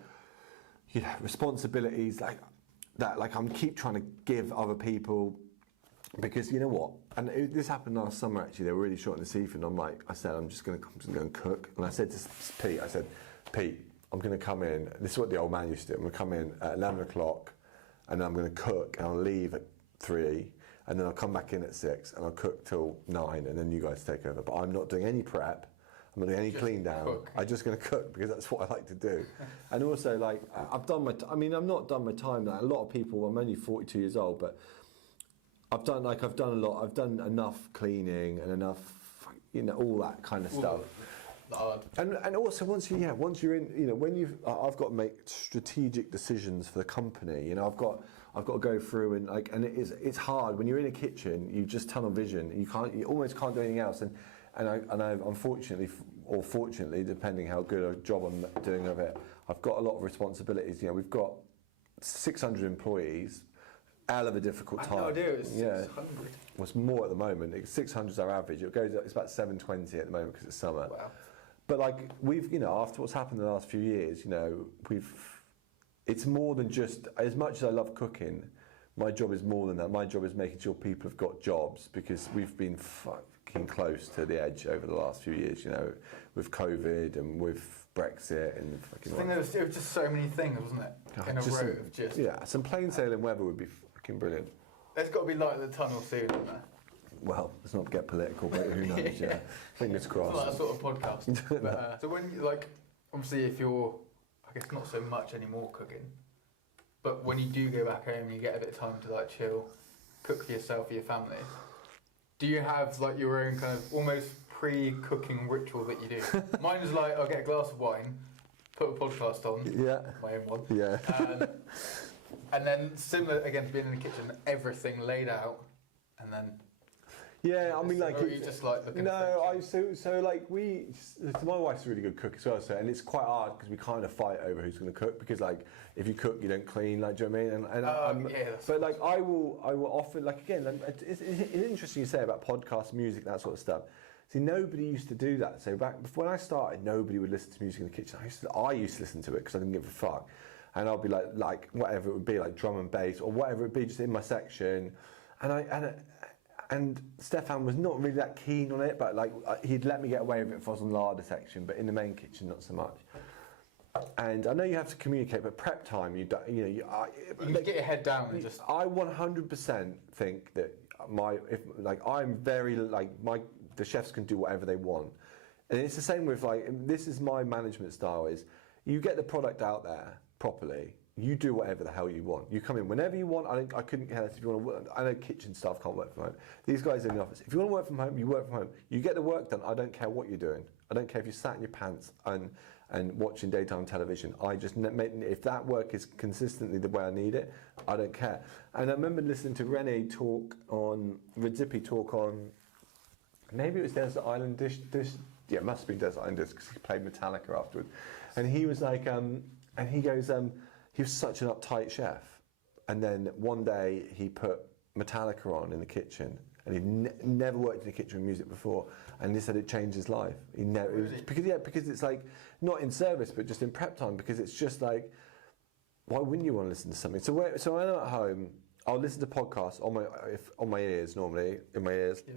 responsibilities like that. Like I'm keep trying to give other people. Because you know what, and this happened last summer actually, they were really short in the seafood, and I said, I'm just going to go and cook. And I said to Pete, Pete, I'm going to come in, this is what the old man used to do, I'm going to come in at 11 o'clock, and then I'm going to cook, and I'll leave at 3, and then I'll come back in at 6, and I'll cook till 9, and then you guys take over. But I'm not doing any prep, I'm not doing any clean down, I'm just going to cook, because that's what I like to do. And also, like, I've not done my time now. A lot of people, I'm only 42 years old, but I've done a lot. I've done enough cleaning and enough, all that kind of stuff. And also once you're in, I've got to make strategic decisions for the company. I've got to go through and it's hard when you're in a kitchen. You just tunnel vision. You almost can't do anything else. And I've unfortunately or fortunately, depending how good a job I'm doing of it, I've got a lot of responsibilities. We've got 600 employees. Hell of a difficult time. I had no idea it was 600. Well, it's more at the moment. 600 is our average. It's about 720 at the moment because it's summer. Wow. But we've, after what's happened in the last few years, it's more than just, as much as I love cooking, my job is more than that. My job is making sure people have got jobs because we've been fucking close to the edge over the last few years, with COVID and with Brexit and fucking... It was just so many things, wasn't it? In a row of just... Yeah, some plain sailing weather would be fucking brilliant. There's got to be light at the tunnel soon, isn't there? Well, let's not get political, but who knows? Yeah, fingers It's crossed. not that sort of podcast. But, so when you, like, obviously if you're, I guess not so much anymore cooking, but when you do go back home and you get a bit of time to like chill, cook for yourself, for your family, do you have like your own kind of almost pre-cooking ritual that you do? Mine is like, I'll get a glass of wine, put a podcast on, Yeah, my own one, yeah. and then similar again to being in the kitchen, everything laid out, and then Yeah, I mean, like, or are you just like looking no, at so like my wife's a really good cook as well, so, and it's quite hard because we kind of fight over who's going to cook, because like if you cook you don't clean, like, do you know what I mean? And yeah, that's but like I will often, like, again, it's interesting you say about podcasts, music, that sort of stuff. See, nobody used to do that. So back when I started, nobody would listen to music in the kitchen. I used to listen to it because I didn't give a fuck, and I'll be like whatever it would be, like drum and bass or whatever it would be, just in my section, and Stefan was not really that keen on it, but like he'd let me get away with it if I was on the larder section, but in the main kitchen not so much. And I know you have to communicate, but prep time, you just get your head down and just. I 100% think that the chefs can do whatever they want, and it's the same with like, this is my management style: is you get the product out there properly. You do whatever the hell you want. You come in whenever you want. I couldn't care less if you want to work. I know kitchen staff can't work from home. These guys are in the office. If you want to work from home, you work from home. You get the work done. I don't care what you're doing. I don't care if you sat in your pants and watching daytime television. If that work is consistently the way I need it, I don't care. And I remember listening to Rene talk on, maybe it was Desert Island Dish. Yeah, it must have been Desert Island Dish because he played Metallica afterwards. And he was like, and he goes, he was such an uptight chef, and then one day he put Metallica on in the kitchen, and he'd never worked in a kitchen with music before, and he said it changed his life. He never, it was, because it's like not in service, but just in prep time, because it's just like, why wouldn't you want to listen to something? So when I'm at home, I'll listen to podcasts on my ears normally, in my ears. Yeah.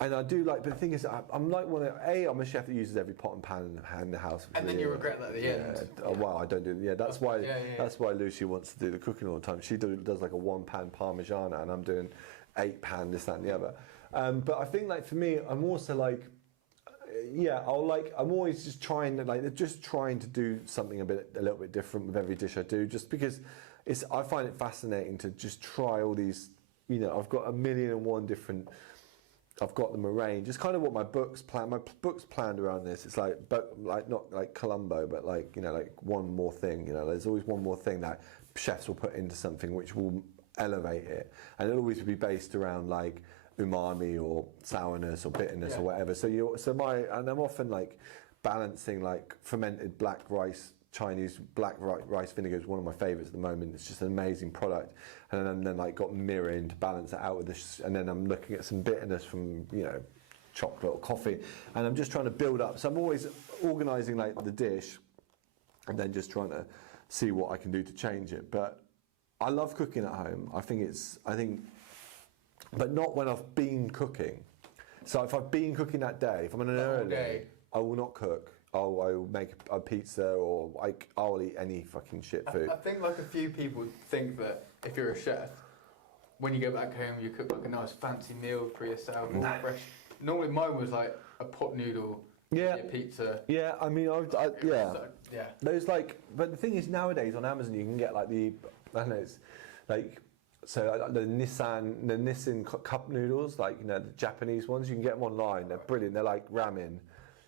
And I do like, but the thing is, I'm a chef that uses every pot and pan in the house. And then you regret that at the end. Oh, well, I don't do. Yeah, that's why. Yeah. That's why Lucy wants to do the cooking all the time. She does like a 1-pan Parmigiana, and I'm doing 8-pan this, that, and the other. But I think, like, for me, I'm also like, I'm always just trying to do something a little bit different with every dish I do, just because I find it fascinating to just try all these. I've got 1,000,001 different. I've got them arranged. It's kind of what my book's planned. My book's planned around this. It's like not like Columbo, but like one more thing. There's always one more thing that chefs will put into something which will elevate it, and it'll always be based around like umami or sourness or bitterness or whatever. And I'm often like balancing like fermented black rice. Chinese black rice vinegar is one of my favourites at the moment. It's just an amazing product, and then like got mirror in to balance it out with this, and then I'm looking at some bitterness from chocolate or coffee, and I'm just trying to build up. So I'm always organising like the dish, and then just trying to see what I can do to change it. But I love cooking at home. I think, but not when I've been cooking. So if I've been cooking that day, if I'm on an early day, I will not cook. I will make a pizza, or I'll eat any fucking shit food. I think like a few people think that if you're a chef, when you go back home, you cook like a nice fancy meal for yourself, all fresh. Normally mine was like a pot noodle, a pizza. Yeah, I mean, Yeah. Those but the thing is, nowadays on Amazon you can get like the Nissin cup noodles, the Japanese ones. You can get them online. They're brilliant. They're like ramen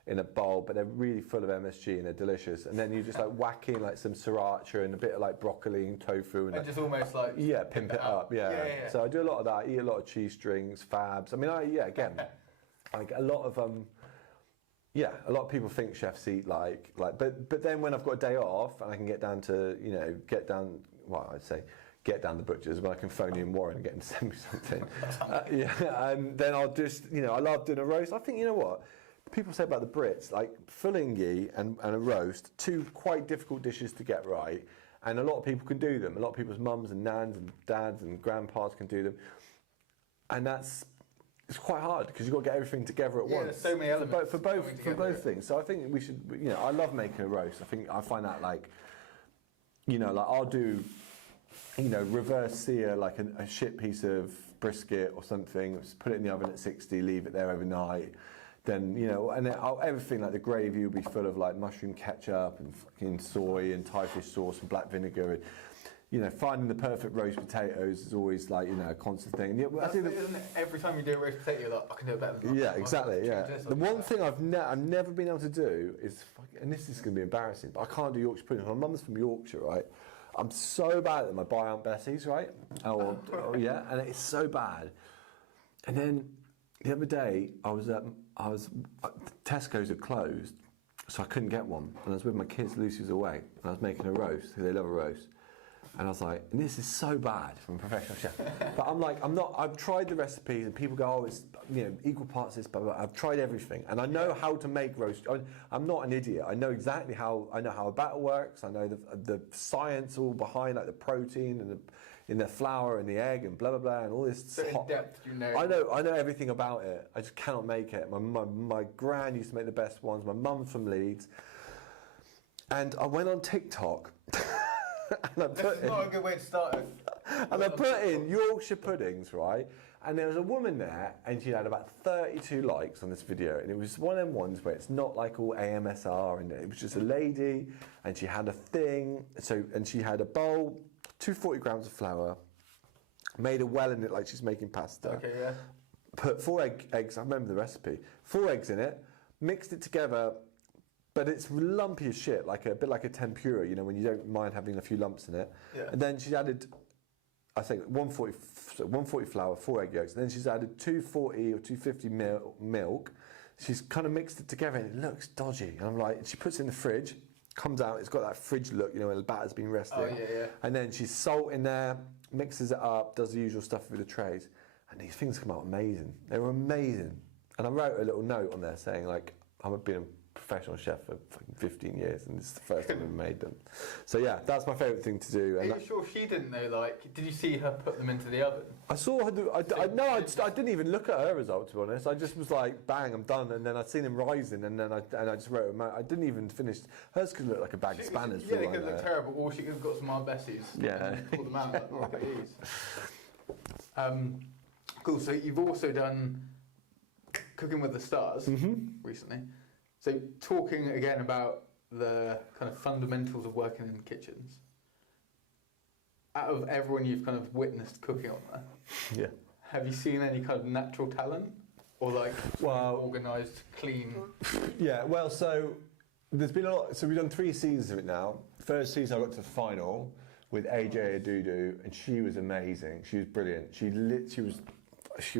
in a bowl, but they're really full of MSG and they're delicious. And then you just whack in like some sriracha and a bit of like broccoli and tofu and just almost like pimp it up. Yeah. So I do a lot of that. I eat a lot of cheese strings, fabs. I mean, again, like a lot of a lot of people think chefs eat but then when I've got a day off and I can get down to get down the butchers, when I can phone Ian Warren and get him to send me something. And then I'll just I love doing a roast. I think what people say about the Brits, like fulingi and a roast, two quite difficult dishes to get right, and a lot of people can do them. A lot of people's mums and nans and dads and grandpas can do them, and it's quite hard because you've got to get everything together at once. There's so many elements for both things. So I think we should. I love making a roast. I find that I'll do reverse sear like a shit piece of brisket or something, just put it in the oven at 60, leave it there overnight. Then, and everything, like the gravy would be full of like mushroom ketchup and fucking soy and Thai fish sauce and black vinegar. And, finding the perfect roast potatoes is always like, a constant thing. And I think isn't it? Every time you do a roast potato, you're like, I can do it better than that. Yeah, exactly, yeah. The one thing I've never been able to do is, and this is going to be embarrassing, but I can't do Yorkshire pudding. My mum's from Yorkshire, right? I'm so bad at them. I buy Aunt Bessie's, right? Yeah, and it's so bad. And then the other day, Tesco's had closed, so I couldn't get one. And I was with my kids, Lucy was away, and I was making a roast, because they love a roast. And I was like, and this is so bad from a professional chef. But I've tried the recipes, and people go, oh, it's, equal parts this, but I've tried everything. And I know how to make roast. I'm not an idiot. I know exactly how a batter works. I know the science all behind, like the protein and in the flour and the egg and blah, blah, blah, and all this. So in depth, I know everything about it. I just cannot make it. My gran used to make the best ones. My mum's from Leeds. And I went on TikTok. And That's not a good way to start it. And I put in Yorkshire puddings, right? And there was a woman there, and she had about 32 likes on this video. And it was one of them ones where it's not like all AMSR, and it was just a lady, and she had a thing. And she had a bowl, 240 grams of flour, made a well in it like she's making pasta. Okay, yeah. Put 4 eggs, I remember the recipe, 4 eggs in it, mixed it together. But it's lumpy as shit, a bit like a tempura, when you don't mind having a few lumps in it. Yeah. And then she's added, I think, 140 flour, 4 egg yolks. And then she's added 240 or 250 milk. She's kind of mixed it together, and it looks dodgy. And I'm like, she puts it in the fridge, comes out, it's got that fridge look, where the batter's been resting. Oh, yeah. And then she's salt in there, mixes it up, does the usual stuff with the trays. And these things come out amazing. They were amazing. And I wrote a little note on there saying, I've been a professional chef for fucking 15 years, and this is the first time I've made them. So yeah, that's my favourite thing to do. Are you sure she didn't know? Did you see her put them into the oven? I saw her do. I didn't even look at her result, to be honest. I just was like, bang, I'm done. And then I'd seen him rising, and then I just wrote them out. I didn't even finish. Hers could look like a bag of spanners. Yeah, it could look terrible. Or she could have got some Aunt Bessie's. Yeah. And pull them out like ease. Cool. So you've also done Cooking with the Stars recently. So talking again about the kind of fundamentals of working in kitchens, out of everyone you've kind of witnessed cooking on there, yeah, have you seen any kind of natural talent or organised, clean? Yeah, well, so there's been a lot. So we've done 3 seasons of it now. First season I got to the final with AJ Adudu, and she was amazing. She was brilliant. She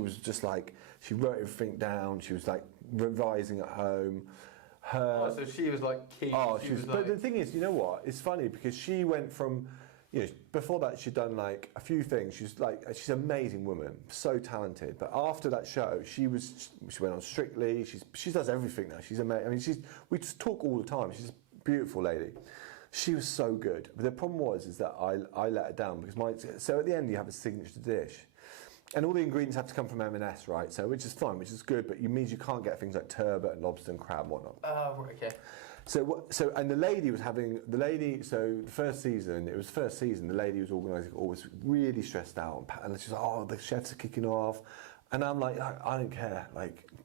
was just like, she wrote everything down. She was like revising at home. So she was like key. But the thing is, you know what? It's funny because she went from, before that she'd done like a few things. She's an amazing woman, so talented. But after that show, she went on Strictly. She does everything now. She's amazing. I mean, we just talk all the time. She's a beautiful lady. She was so good. But the problem is that I let her down because so at the end you have a signature dish. And all the ingredients have to come from M&S, right? So, which is fine, which is good, but it means you can't get things like turbot and lobster and crab and whatnot. Oh, okay. And the lady, so the first season, the lady was organising it all, was really stressed out. And she's like, oh, the chefs are kicking off. And I'm like, I don't care.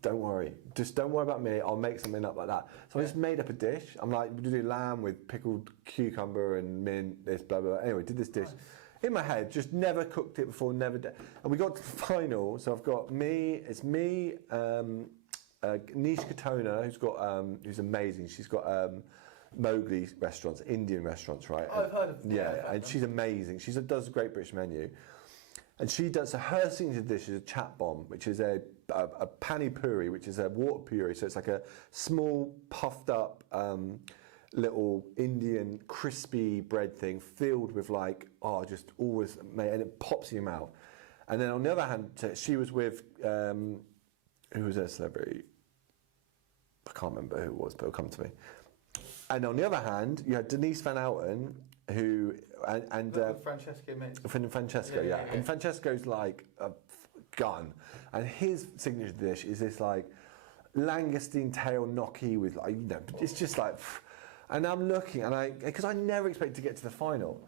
Don't worry. Just don't worry about me. I'll make something up like that. So I just made up a dish. I'm like, we do lamb with pickled cucumber and mint, this, blah, blah, blah. Anyway, did this dish. Nice. In my head, just never cooked it before, never did. And we got to the final, so I've got Nish Katona, who's amazing. She's got Mowgli restaurants, Indian restaurants, right? Oh, I've heard of them. Yeah, and she's amazing. She does a great British menu. And she does, so her signature dish is a chat bomb, which is a pani puri, which is a water puree. So it's like a small, puffed up, little Indian crispy bread thing filled with just always made, and it pops in your mouth. And then on the other hand, she was with who was a celebrity? I can't remember who it was, but it'll come to me. And on the other hand, you had Denise Van Outen, who and Francesco Mix. Francesco, yeah. And Francesco's like a gun, and his signature dish is this langoustine tail gnocchi with it's just like. And I'm looking, because I never expected to get to the final.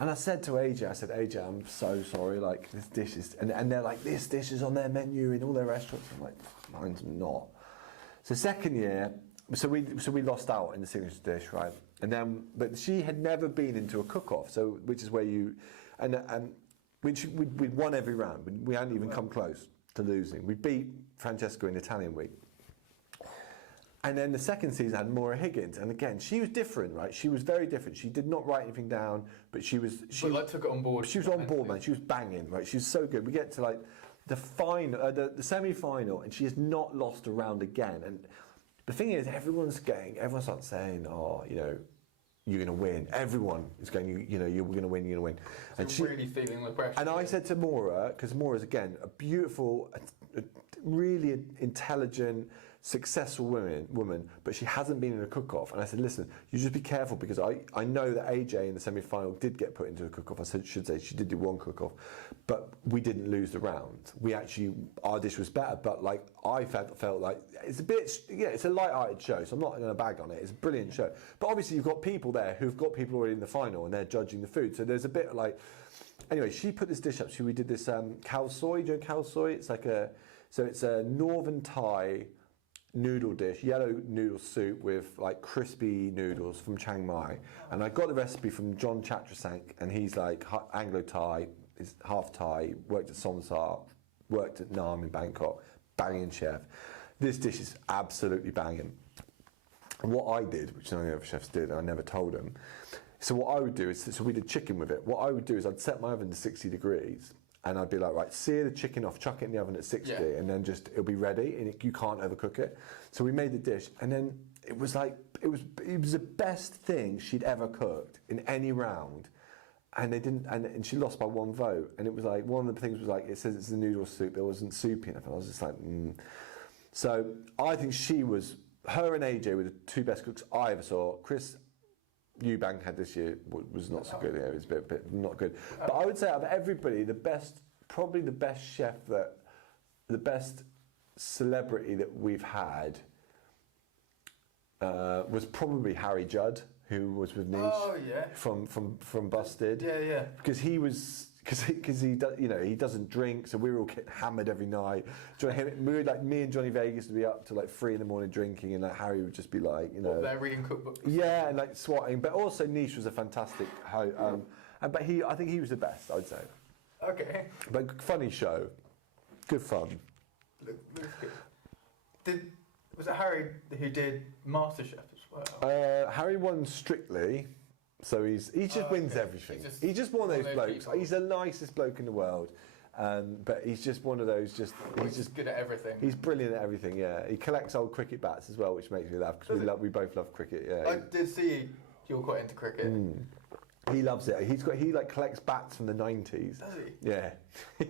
And I said to AJ, AJ, I'm so sorry, like this dish is, and they're like, this dish is on their menu in all their restaurants. I'm like, mine's not. So second year, so we lost out in the signature dish, right? And then, but she had never been into a cook-off, so which is where you, and we'd won every round. We hadn't even come close to losing. We beat Francesca in Italian week. And then the second season had Maura Higgins, and again, she was different, right? She was very different. She did not write anything down, but she took it on board. She was on board, man. She was banging, right? She was so good. We get to like the final, the semi-final, and she has not lost a round again. And the thing is, everyone starts saying, oh, you know, you're going to win. Everyone is going, you know, you're going to win, you're going to win. And she really feeling the pressure. And I said to Maura, because Maura's again a beautiful, really intelligent, successful woman, but she hasn't been in a cook-off. And I said, listen, you just be careful, because I know that AJ in the semi-final did get put into a cook-off. I should say she did do one cook-off, but we didn't lose the round. We actually, our dish was better, but like I felt like it's a bit, it's a light-hearted show, so I'm not going to bag on it. It's a brilliant show. But obviously you've got people there who've got people already in the final and they're judging the food. So there's a bit like, anyway, she put this dish up. So we did this khao soi. Do you know khao soi? It's like it's a northern Thai noodle dish, yellow noodle soup with like crispy noodles from Chiang Mai. And I got the recipe from John Chatrasank, and he's like Anglo-Thai, he's half Thai, worked at Somsat, worked at Nam in Bangkok, banging chef. This dish is absolutely banging. And what I did, which none of the other chefs did, and I never told them, so what I would do is, so we did chicken with it. What I would do is I'd set my oven to 60 degrees, and I'd be like, right, sear the chicken off, chuck it in the oven at 60, and then just, it'll be ready, and you can't overcook it. So we made the dish, and then it was like, it was the best thing she'd ever cooked in any round. And they didn't, and she lost by one vote. And it was like, one of the things was like, it says it's a noodle soup, there wasn't soupy enough. And I was just like, So I think her and AJ were the two best cooks I ever saw. Chris Eubank had this year was not so good. Yeah, it was a bit not good. But I would say out of everybody, probably the best chef the best celebrity that we've had was probably Harry Judd, who was with Niche. Oh yeah. From Busted. Yeah. Because he doesn't drink, so we were all getting hammered every night. Me and Johnny Vegas would be up to like 3 a.m. drinking, and like Harry would just be like, you know, they're reading cookbooks. Yeah, and like swatting. But also Niche was a fantastic but I think he was the best, I would say. Okay. But funny show, good fun. Looks good. Was it Harry who did MasterChef as well? Harry won Strictly. So he just wins everything. He's just one of those blokes. People. He's the nicest bloke in the world, but he's just one of those. He's just good at everything. He's brilliant at everything. Yeah, he collects old cricket bats as well, which makes me laugh because we both love cricket. Yeah, I did see you're quite into cricket. He loves it. He like collects bats from the 90s. Does he? Yeah,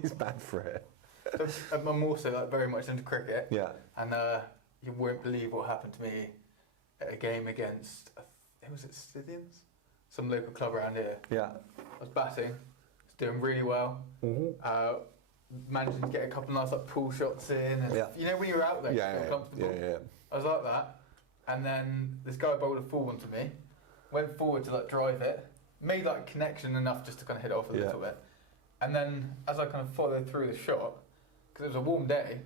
he's bad for it. I'm also like very much into cricket. Yeah, and you won't believe what happened to me at a game against was it Scythians? Some local club around here. Yeah. I was batting, was doing really well. Managing to get a couple of nice like pull shots in. And you know when you're out there, you feel comfortable. Yeah. I was like that, and then this guy bowled a full one to me. Went forward to like drive it, made like connection enough just to kind of hit it off a little bit, and then as I kind of followed through the shot, because it was a warm day,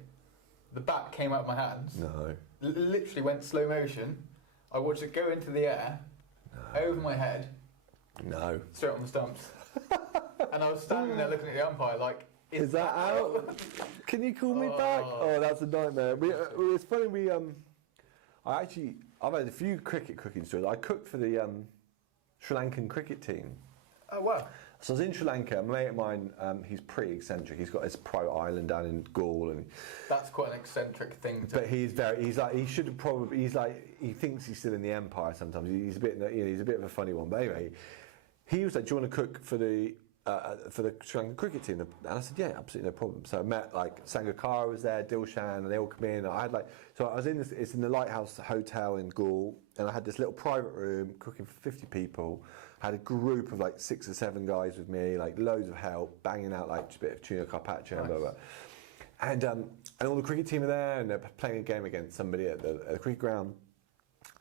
the bat came out of my hands. No. Literally went slow motion. I watched it go into the air. Over my head. No. Straight on the stumps. And I was standing there looking at the umpire like, is that out? Can you call me back? Oh, that's a nightmare. It's funny, I've had a few cricket cooking stories. I cooked for the Sri Lankan cricket team. Oh, wow. So I was in Sri Lanka, a mate of mine, he's pretty eccentric. He's got his private island down in Gaul, and that's quite an eccentric thing. But he thinks he's still in the empire sometimes. He's a bit of a funny one. But anyway, he was like, "Do you want to cook for the Sri Lankan cricket team?" And I said, "Yeah, absolutely, no problem." So I met like Sangakkara was there, Dilshan, and they all come in. I was in it's in the Lighthouse Hotel in Gaul, and I had this little private room cooking for 50 people. Had a group of like 6 or 7 guys with me, like loads of help, banging out like just a bit of tuna carpaccio and blah blah. And all the cricket team are there, and they're playing a game against somebody at the cricket ground.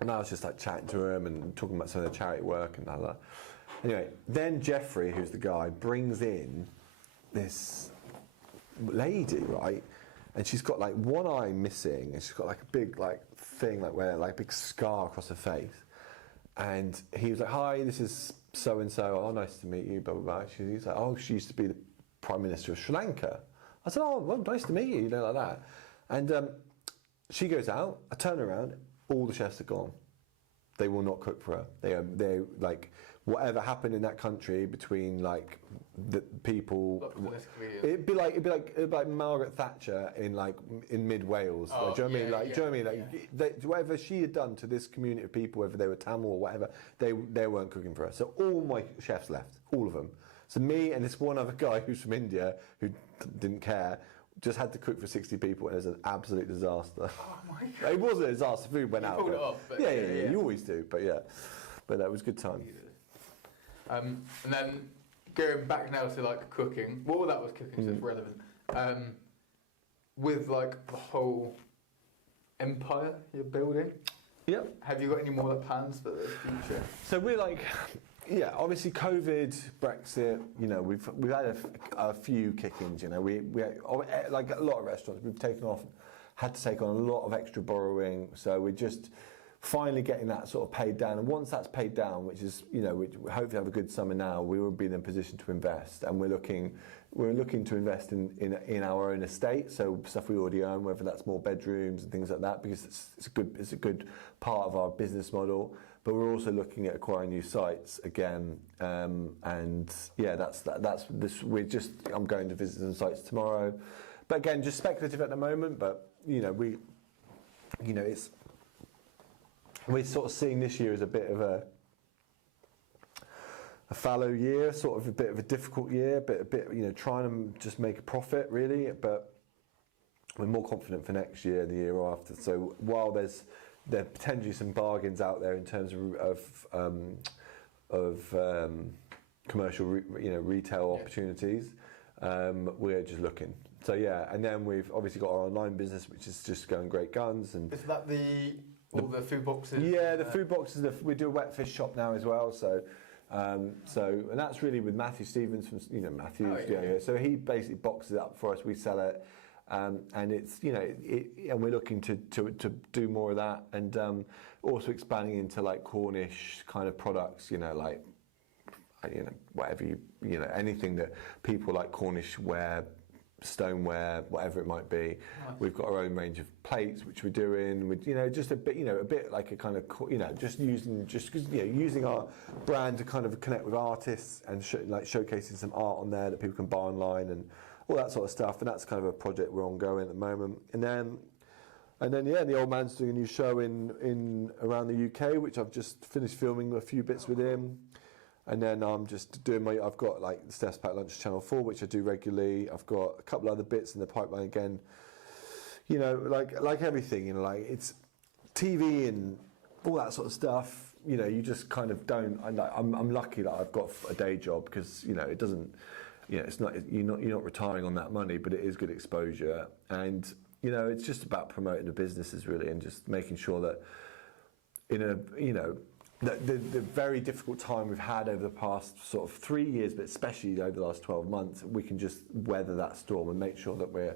And I was just like chatting to them and talking about some of their charity work and blah blah. Anyway, then Jeffrey, who's the guy, brings in this lady, right? And she's got like one eye missing, and she's got like a big like thing, like where like a big scar across her face. And he was like, "Hi, this is so and so. Oh, nice to meet you." Blah blah blah. He's like, "Oh, she used to be the Prime Minister of Sri Lanka." I said, "Oh, well, nice to meet you," like that. And she goes out. I turn around. All the chefs are gone. They will not cook for her. They like whatever happened in that country between like the people. It'd be like Margaret Thatcher in mid Wales. Oh, like, do you know what I mean? Like, yeah, do you know what I mean? Like, whatever she had done to this community of people, whether they were Tamil or whatever, they weren't cooking for her. So all my chefs left, all of them. So me and this one other guy who's from India who didn't care. Just had to cook for 60 people, and it was an absolute disaster. Oh my God. It wasn't a disaster. Food went out. Pulled it off, but yeah. You always do, but yeah. But that was a good time. And then going back now to like cooking. Well, that was cooking, so it's relevant. With like the whole empire you're building. Yep. Have you got any more plans for the future? So we're like, yeah, obviously COVID, Brexit, you know, we've had a few kick-ins, you know, we like a lot of restaurants, had to take on a lot of extra borrowing, so we're just finally getting that sort of paid down, and once that's paid down, which is, you know, we hopefully have a good summer now, we will be in a position to invest, and we're looking to invest in our own estate, so stuff we already own, whether that's more bedrooms and things like that, because it's a good part of our business model. But we're also looking at acquiring new sites again, and yeah, that's this. I'm going to visit some sites tomorrow, but again, just speculative at the moment. But you know, we're sort of seeing this year as a bit of a fallow year, sort of a bit of a difficult year, but a bit, you know, trying to just make a profit really. But we're more confident for next year and the year after. So while there are potentially some bargains out there in terms of commercial, retail opportunities. We're just looking. So yeah, and then we've obviously got our online business, which is just going great guns. And is that all the food boxes? Yeah, the food boxes. We do a wet fish shop now as well. So and that's really with Matthew Stevens from Matthew. Oh, yeah. So he basically boxes it up for us. We sell it. And it's and we're looking to do more of that, and also expanding into like Cornish kind of products, whatever anything that people like, Cornish ware, stoneware, whatever it might be. Nice. We've got our own range of plates which we're doing with just a bit like a kind of using our brand to kind of connect with artists and showcasing some art on there that people can buy online and all that sort of stuff, and that's kind of a project we're ongoing at the moment. And then the old man's doing a new show in around the UK, which I've just finished filming a few bits with him. And then I'm just doing I've got like Steph's Packed Lunch Channel 4, which I do regularly. I've got a couple other bits in the pipeline again. Like everything, like it's TV and all that sort of stuff. You just kind of don't. I'm lucky that I've got a day job, because it doesn't. It's not, you're not retiring on that money, but it is good exposure, and it's just about promoting the businesses really, and just making sure that the very difficult time we've had over the past sort of 3 years, but especially over the last 12 months, we can just weather that storm and make sure that we're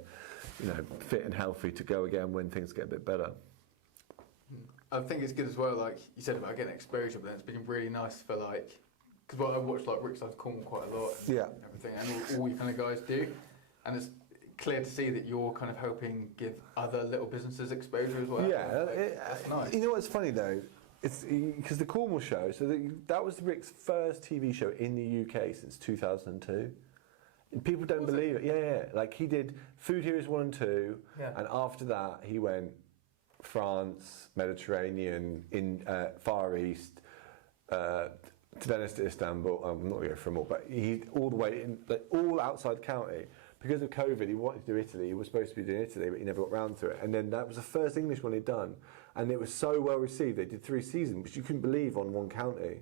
fit and healthy to go again when things get a bit better. I think it's good as well, like you said about getting exposure, but then it's been really nice for because I watched like Rick Sides Cornwall quite a lot, and everything, and all you kind of guys do, and it's clear to see that you're kind of helping give other little businesses exposure as well. Yeah, that's nice. You know what's funny though? It's because the Cornwall show. So that was Rick's first TV show in the UK since 2002. And people don't believe it. Yeah. Like he did Food Heroes 1 and 2, and after that he went France, Mediterranean, in Far East. To Venice, to Istanbul. I'm not going to go for them all, but he all the way in, all outside the county. Because of COVID, he wanted to do Italy. He was supposed to be doing Italy, but he never got round to it. And then that was the first English one he'd done, and it was so well received. They did 3 seasons, which you couldn't believe on one county.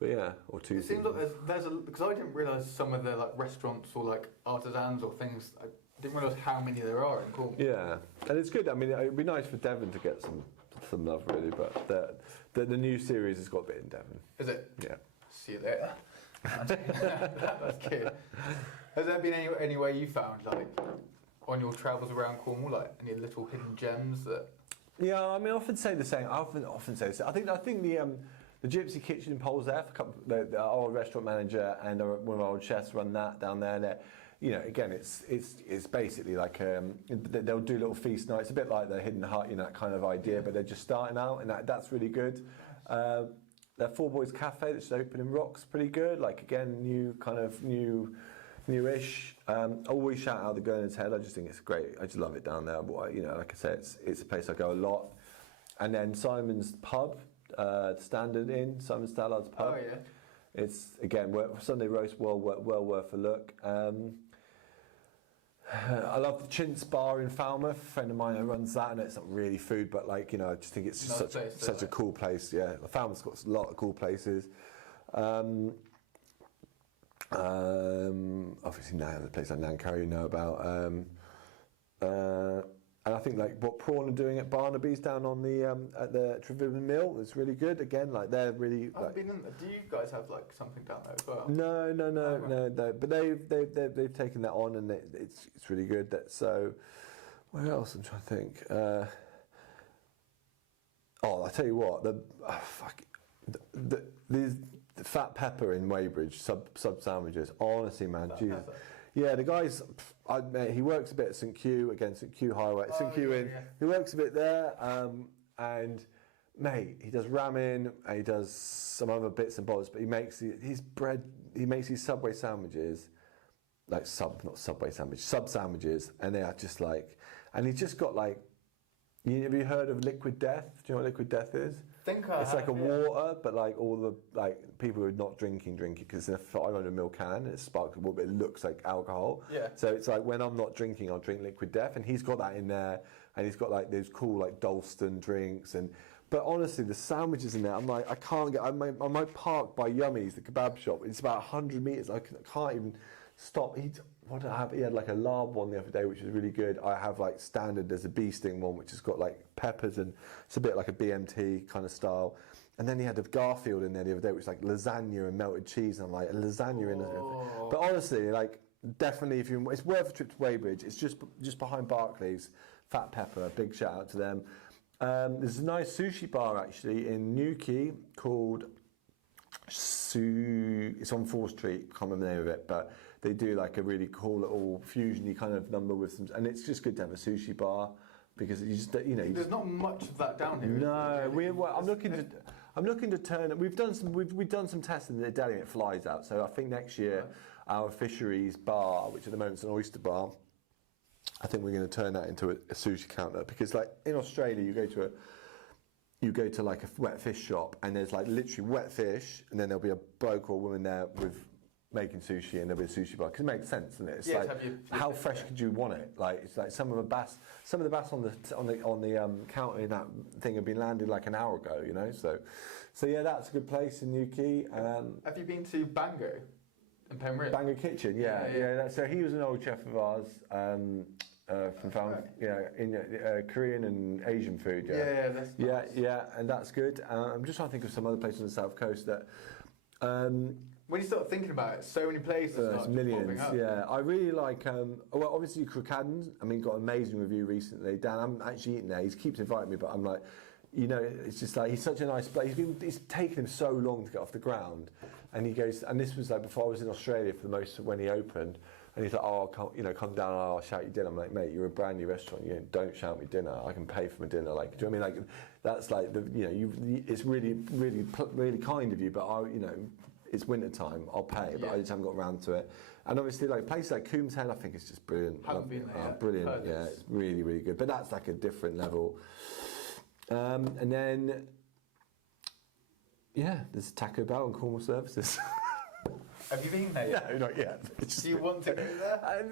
But yeah, or 2 seasons. It seems like there's because I didn't realise some of the restaurants or artisans or things. I didn't realise how many there are in Cornwall. Yeah, and it's good. I mean, it'd be nice for Devon to get some love really, but the new series has got a bit in Devon. Is it? Yeah. See you later. That's cute. Has there been any way you found, like, on your travels around Cornwall, like any little hidden gems that? Yeah, I mean, I often say the same. I often say the same. I think the Gypsy Kitchen in Polesdale, our old restaurant manager and one of our old chefs run that down there. And you know, again, it's basically like they'll do little feast nights, a bit like the Hidden Hut, you know, that kind of idea. But they're just starting out, and that's really good. Their Four Boys Cafe that's open in Rocks, pretty good. Like again, newish. Always shout out the Gurnard's Head. I just think it's great. I just love it down there. You know, like I said, it's a place I go a lot. And then Simon's Pub, Standard Inn, Simon Stallard's Pub. Oh yeah. It's again Sunday roast, well worth a look. I love the Chintz Bar in Falmouth. A friend of mine who runs that, and it's not really food, but like, you know, I just think it's just such a cool place. Yeah, Falmouth's got a lot of cool places. Obviously now the place like Nancarrow you know about. And I think like what Prawn are doing at Barnaby's down on the at the Trevithick Mill is really good. Again, like they're really. I've been in there. Do you guys have like something down there as well? No. But they've taken that on, and it's really good. So, what else? I'm trying to think. I tell you what, the Fat Pepper in Weybridge sub sandwiches. Honestly, man, Jesus. Yeah, the guy's. He works a bit at St Q again, St Q Highway, St Q Inn. Yeah. He works a bit there, and mate, he does ramen, and he does some other bits and bobs. But he makes his bread. He makes these Subway sandwiches, like sub sandwiches, and they are just like. And he's just got like. Have you heard of Liquid Death? Do you know what Liquid Death is? It's like a water, but like all the people who are not drinking because it's in a 500ml can and it's sparkling water, but it looks like alcohol. Yeah. So it's like when I'm not drinking, I'll drink Liquid Death, and he's got that in there, and he's got like those cool like Dalston drinks But honestly, the sandwiches in there, I'm like, I can't get. I might park by Yummy's, the kebab shop. It's about 100 meters. I can't even stop. What did I have? He had like a larb one the other day, which was really good. I have like standard. There's a bee sting one, which has got like peppers and it's a bit like a BMT kind of style. And then he had a Garfield in there the other day, which is like lasagna and melted cheese. And I'm like, a lasagna in there. But honestly, like definitely, it's worth a trip to Weybridge. It's just behind Barclays. Fat Pepper, big shout out to them. There's a nice sushi bar actually in Newquay called it's on 4th Street. Can't remember the name of it, but they do like a really cool little fusion-y kind of number with some, and it's just good to have a sushi bar because there's not much of that down here. No, I'm looking to turn. We've done some tests in the deli and it flies out. So I think next year our fisheries bar, which at the moment is an oyster bar, I think we're going to turn that into a sushi counter because like in Australia you go to like a wet fish shop and there's like literally wet fish and then there'll be a bloke or a woman there with making sushi and there'll be a sushi bar because it makes sense, doesn't it? It's like how fresh could you want it? Like it's like some of the bass on the counter in that thing have been landed like an hour ago, you know. So yeah, that's a good place in Newquay. Have you been to Bango in Penrith? Bango Kitchen, yeah. So he was an old chef of ours. In Korean and Asian food. Yeah, that's nice. Yeah, and that's good. I'm just trying to think of some other places on the south coast that. When you start thinking about it, so many places. There's millions. Yeah, I really like. Well, obviously Crookhaddon's. I mean, got an amazing review recently. Dan, I'm actually eating there. He keeps inviting me, but I'm like, you know, it's just like he's such a nice place. It's taken him so long to get off the ground, and he goes. And this was like before I was in Australia for the most when he opened. And he's like, come down and I'll shout you dinner. I'm like, mate, you're a brand new restaurant. You don't shout me dinner. I can pay for my dinner. Like, do you know what I mean? Like, that's like it's really, really, really kind of you. But it's winter time. I'll pay, but I just haven't got around to it. And obviously, like places like Coombs Head, I think it's just brilliant. Haven't been there yet. Brilliant. Yeah, it's really, really good. But that's like a different level. And then, there's Taco Bell and Cornwall Services. Have you been there yet? No, not yet. Do you want to go there?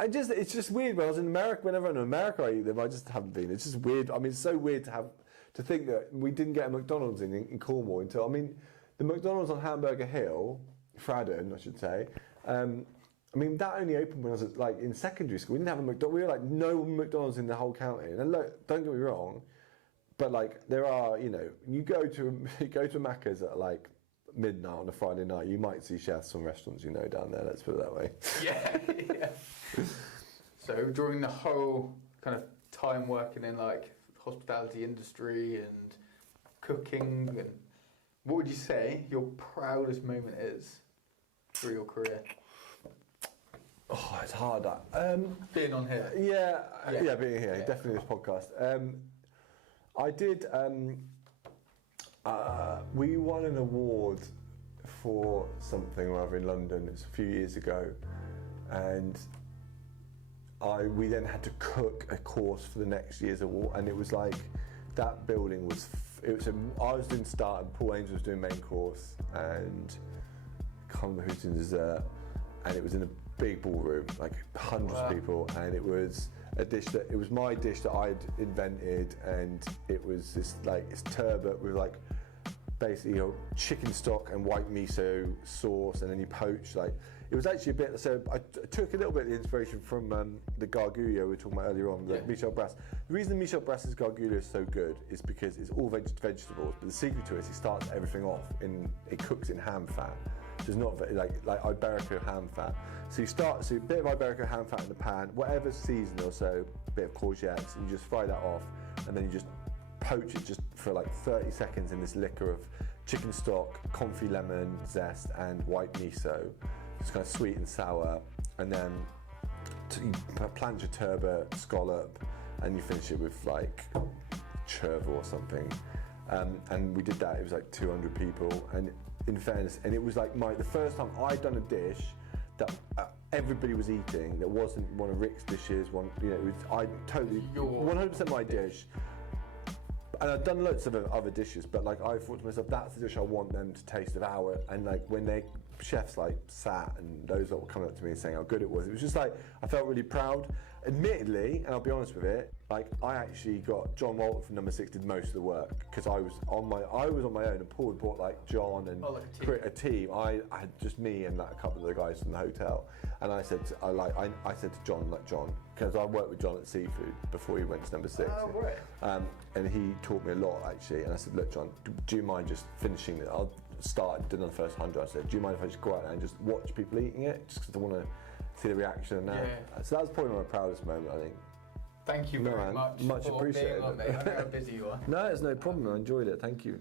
It's just weird. When I was in America, whenever I'm in America, I eat them. I just haven't been. It's just weird. I mean, it's so weird to think that we didn't get a McDonald's in Cornwall until. I mean, the McDonald's on Hamburger Hill, Fradden, I should say. I mean, that only opened when I was in secondary school. We didn't have a McDonald's. We were like no McDonald's in the whole county. And look, don't get me wrong, but like there are, you go to Macca's at like midnight on a Friday night, you might see chefs from restaurants you know down there. Let's put it that way. Yeah. So during the whole kind of time working in like hospitality industry and cooking, and what would you say your proudest moment is through your career? Oh, it's hard. Being on here. Yeah, being here, definitely this podcast. I did. We won an award for something or other in London. It's a few years ago, and we then had to cook a course for the next year's award, and it was like that building was. I was doing start, and Paul Ames was doing main course, and I can't remember who was doing dessert, and it was in a big ballroom, like hundreds of people, and it was a dish that it was my dish that I'd invented, and it was this like it's turbot with like basically chicken stock and white miso sauce, and then you poach like. It was actually a bit, so I took a little bit of the inspiration from the gargouille we were talking about earlier on, the Michel Brasse. The reason Michel Brasse's gargouille is so good is because it's all vegetables, but the secret to it is he starts everything off it cooks in ham fat. So it's not like Iberico ham fat. So a bit of Iberico ham fat in the pan, whatever season or so, a bit of courgettes, and you just fry that off, and then you just poach it just for like 30 seconds in this liquor of chicken stock, confit lemon zest, and white miso. It's kind of sweet and sour, and then you plant your turbot, scallop, and you finish it with like chervil or something. And we did that. It was like 200 people, and in fairness, and it was like the first time I'd done a dish that everybody was eating. That wasn't one of Rick's dishes. It was 100% my dish. And I'd done loads of other dishes, but like I thought to myself, that's the dish I want them to taste of our. And like when they chefs like sat and those that were coming up to me and saying how good it was just like I felt really proud. Admittedly, and I'll be honest with it, like I actually got John Walton from Number 6 did most of the work because I was on my own, and Paul had brought like John and a team. I had just me and like a couple of the guys from the hotel, and I said to John, because I worked with John at Seafood before he went to Number 6. Oh, right. And he taught me a lot actually, and I said, look John, do you mind just finishing it? I'll start doing the first 100. I said, do you mind if I just go out there and just watch people eating it, just because I want to see the reaction and that. Yeah. So that was probably my proudest moment, I think. Thank you very much. Much for appreciated. Being on, mate. I know how busy you are. No, it's no problem. I enjoyed it. Thank you.